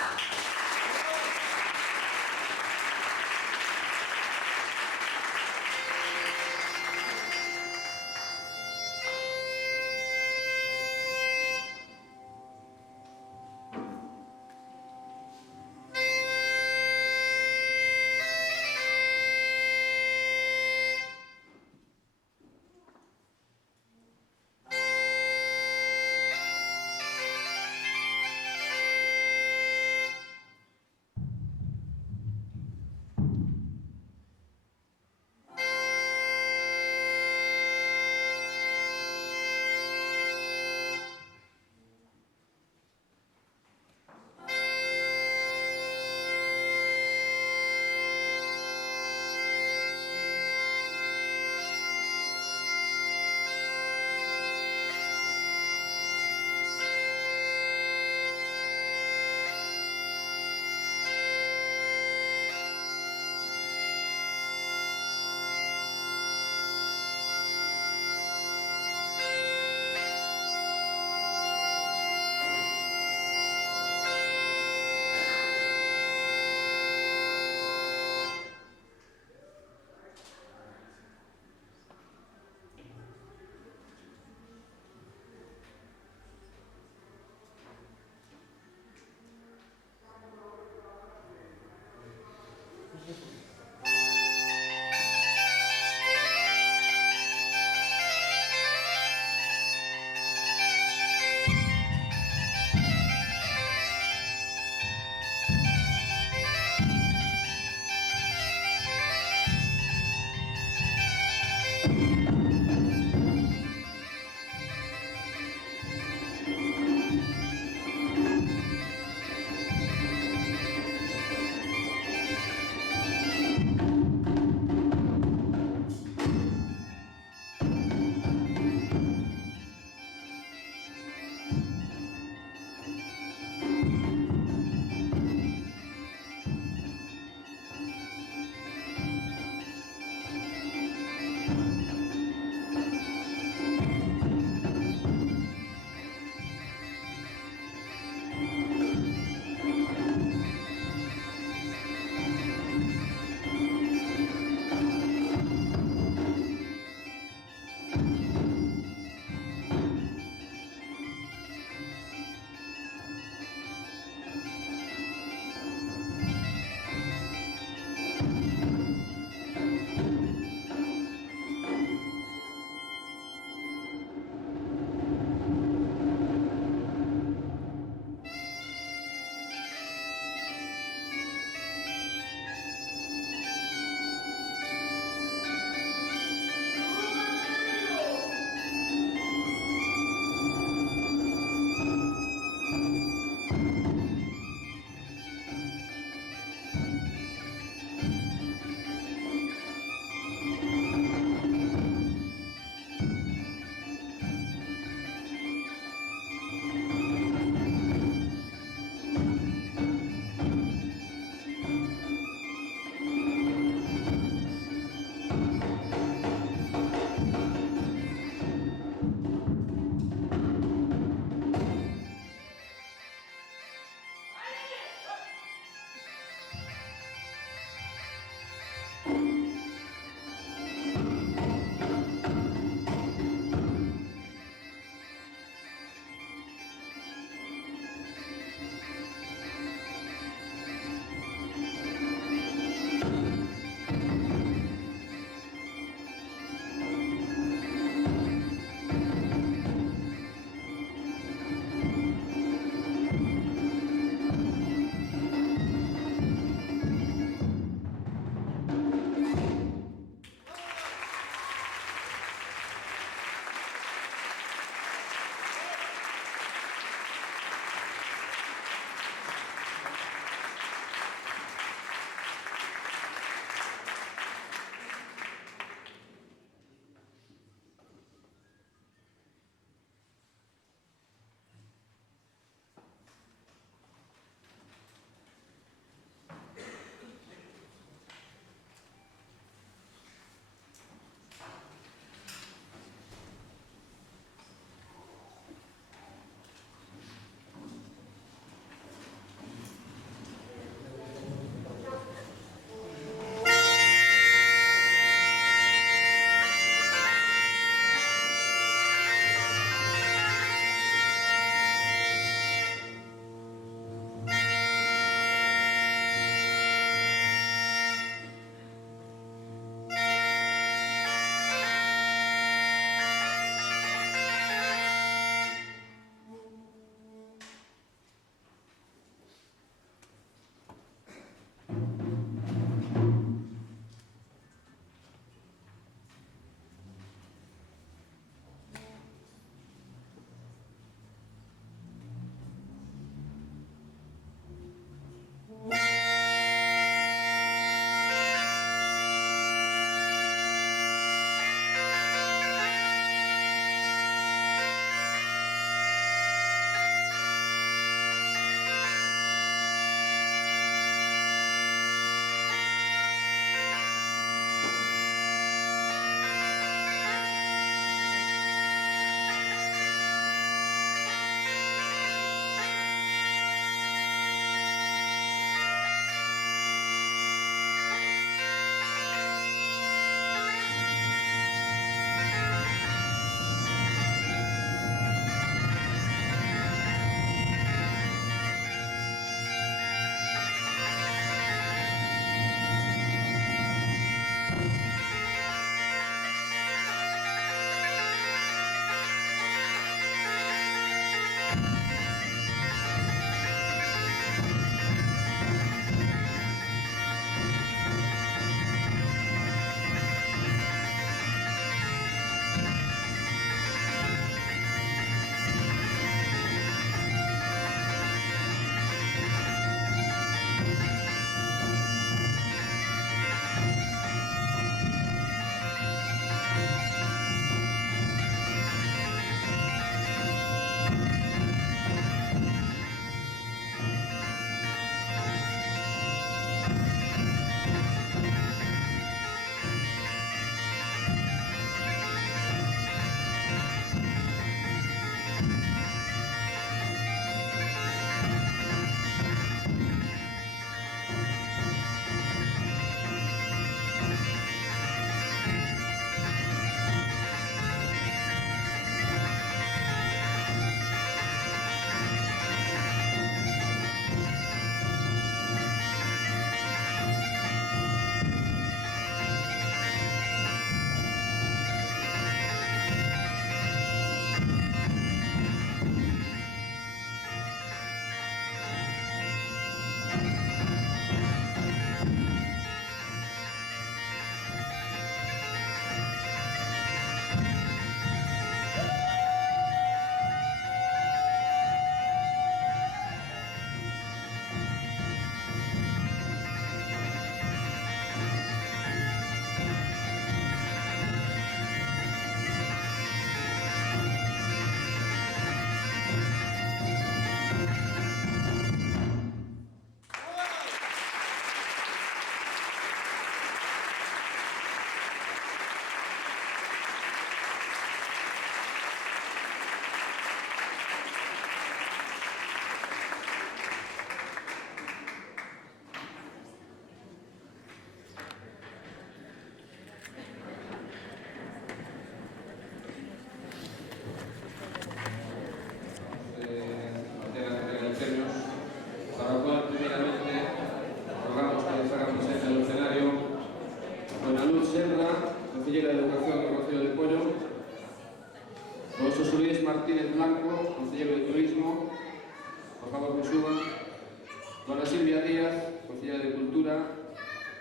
Celia Díaz, Concelleira de Cultura,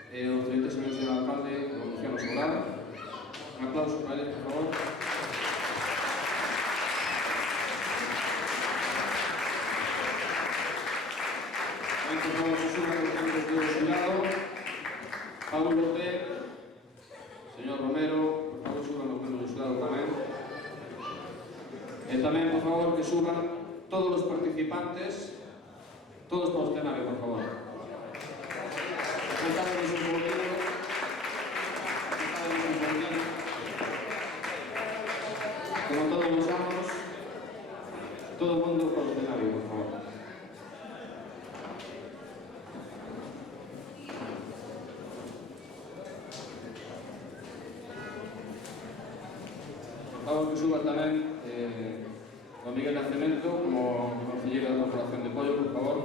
e o 30 señor alcalde, don Luciano Sobral. Un aplauso para eles, por favor. Por favor, se suban os membros do xurado. Pablo López, señor Romero, por favor, suban os membros do xurado tamén. E tamén, por favor, que suban todos os participantes, todos para o escenario, por favor. Apuntámonos un poquinho. Como todos os anos, todo o mundo para o escenario, por favor. Vamos que suba tamén don Miguel Nacemento como concelleiro da Corporación de Pollo, por favor.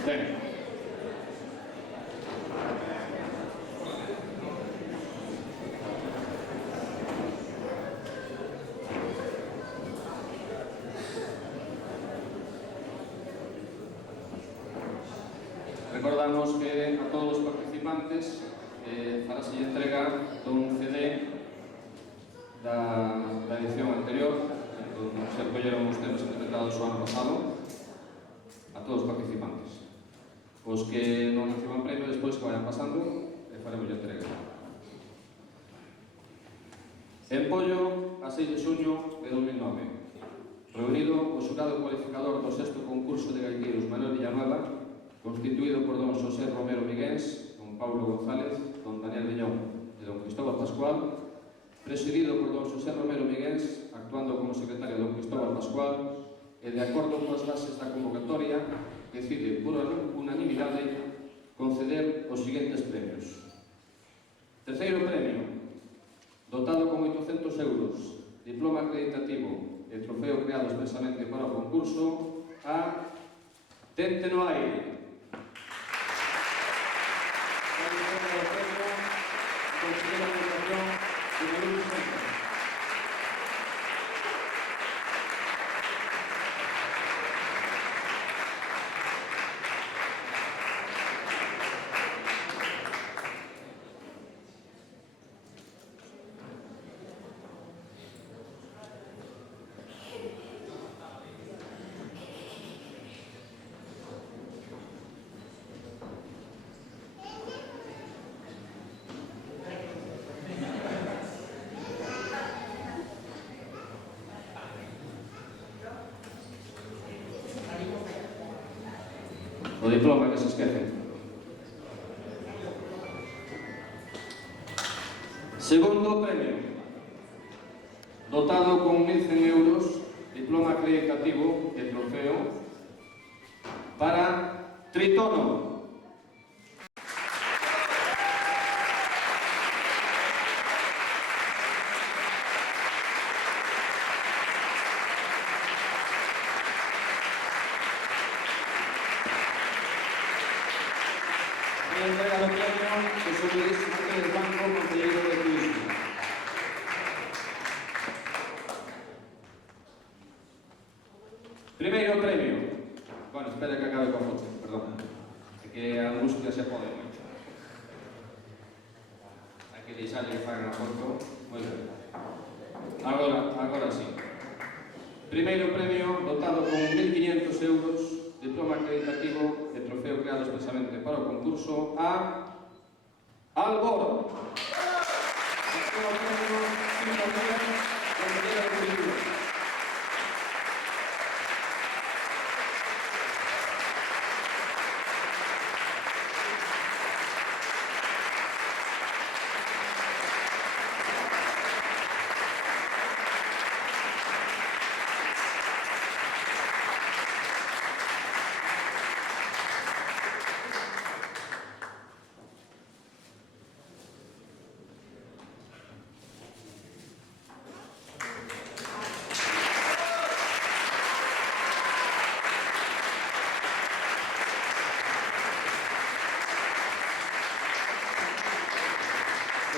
Ben. Recordamos que a todos os participantes farase entrega dun CD da edición anterior, onde se recolleron os temas interpretados o ano pasado, a todos os participantes. Os que non reciban premio despois que vayan pasando e faremos a entrega. En Pollo, a 6 de xuño de 2009, reunido o xurado cualificador do 6º concurso de gaiteiros Manuel Villanueva, constituído por don José Romero Miguens, don Paulo González, don Daniel Viñón e don Cristóbal Pascual, presidido por don José Romero Miguens, actuando como secretario don Cristóbal Pascual, e de acordo coas bases da convocatoria, decide por unanimidade conceder os seguintes premios. Terceiro premio, dotado con 800 euros, diploma acreditativo e trofeo creado expresamente para o concurso, a Tente no Aire. O diploma que se esquece. Segundo premio, dotado con 1.100 euros, diploma acreditativo e trofeo para Tritono. Entrega do premio Jesús Luis Martínez Blanco, concelleiro de Turismo. Primeiro premio. Bueno, espera que acabe coa foto, perdón. É que a música se pode moito. Hai que deixarle que fagan a foto. Moi ben. Agora sí. Primeiro premio dotado con 1.500 euros, diploma acreditativo e trofeo creado expresamente para o concurso a Albor.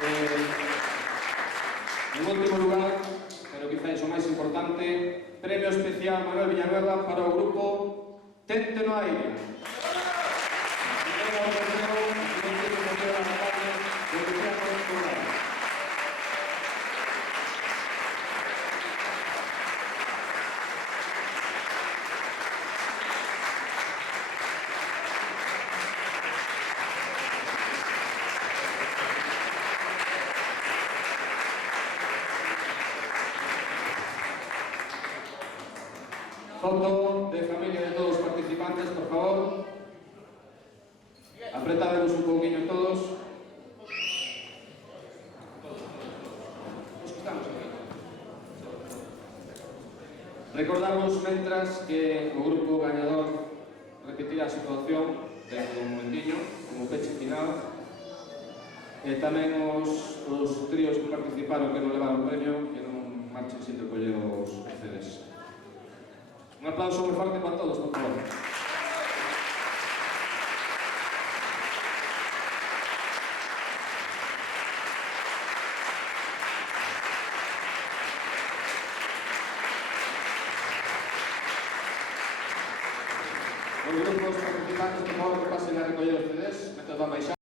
En último lugar, pero quizás o máis importante, premio especial Manuel Villanueva para o grupo Tente no Aire. Foto de familia de todos os participantes, por favor. Apretademos un pouquinho todos. Os que estamos aquí. Recordamos, mentras, que o grupo gañador repetirá a situación dentro un momentiño, como peche final. E tamén os tríos que participaron que non levaron premio, que non marchen sin recoller os CDs. Un aplauso moi forte para todos, por favor. Os grupos participantes, por favor, que pasen a recoller os CDs, método a baixar.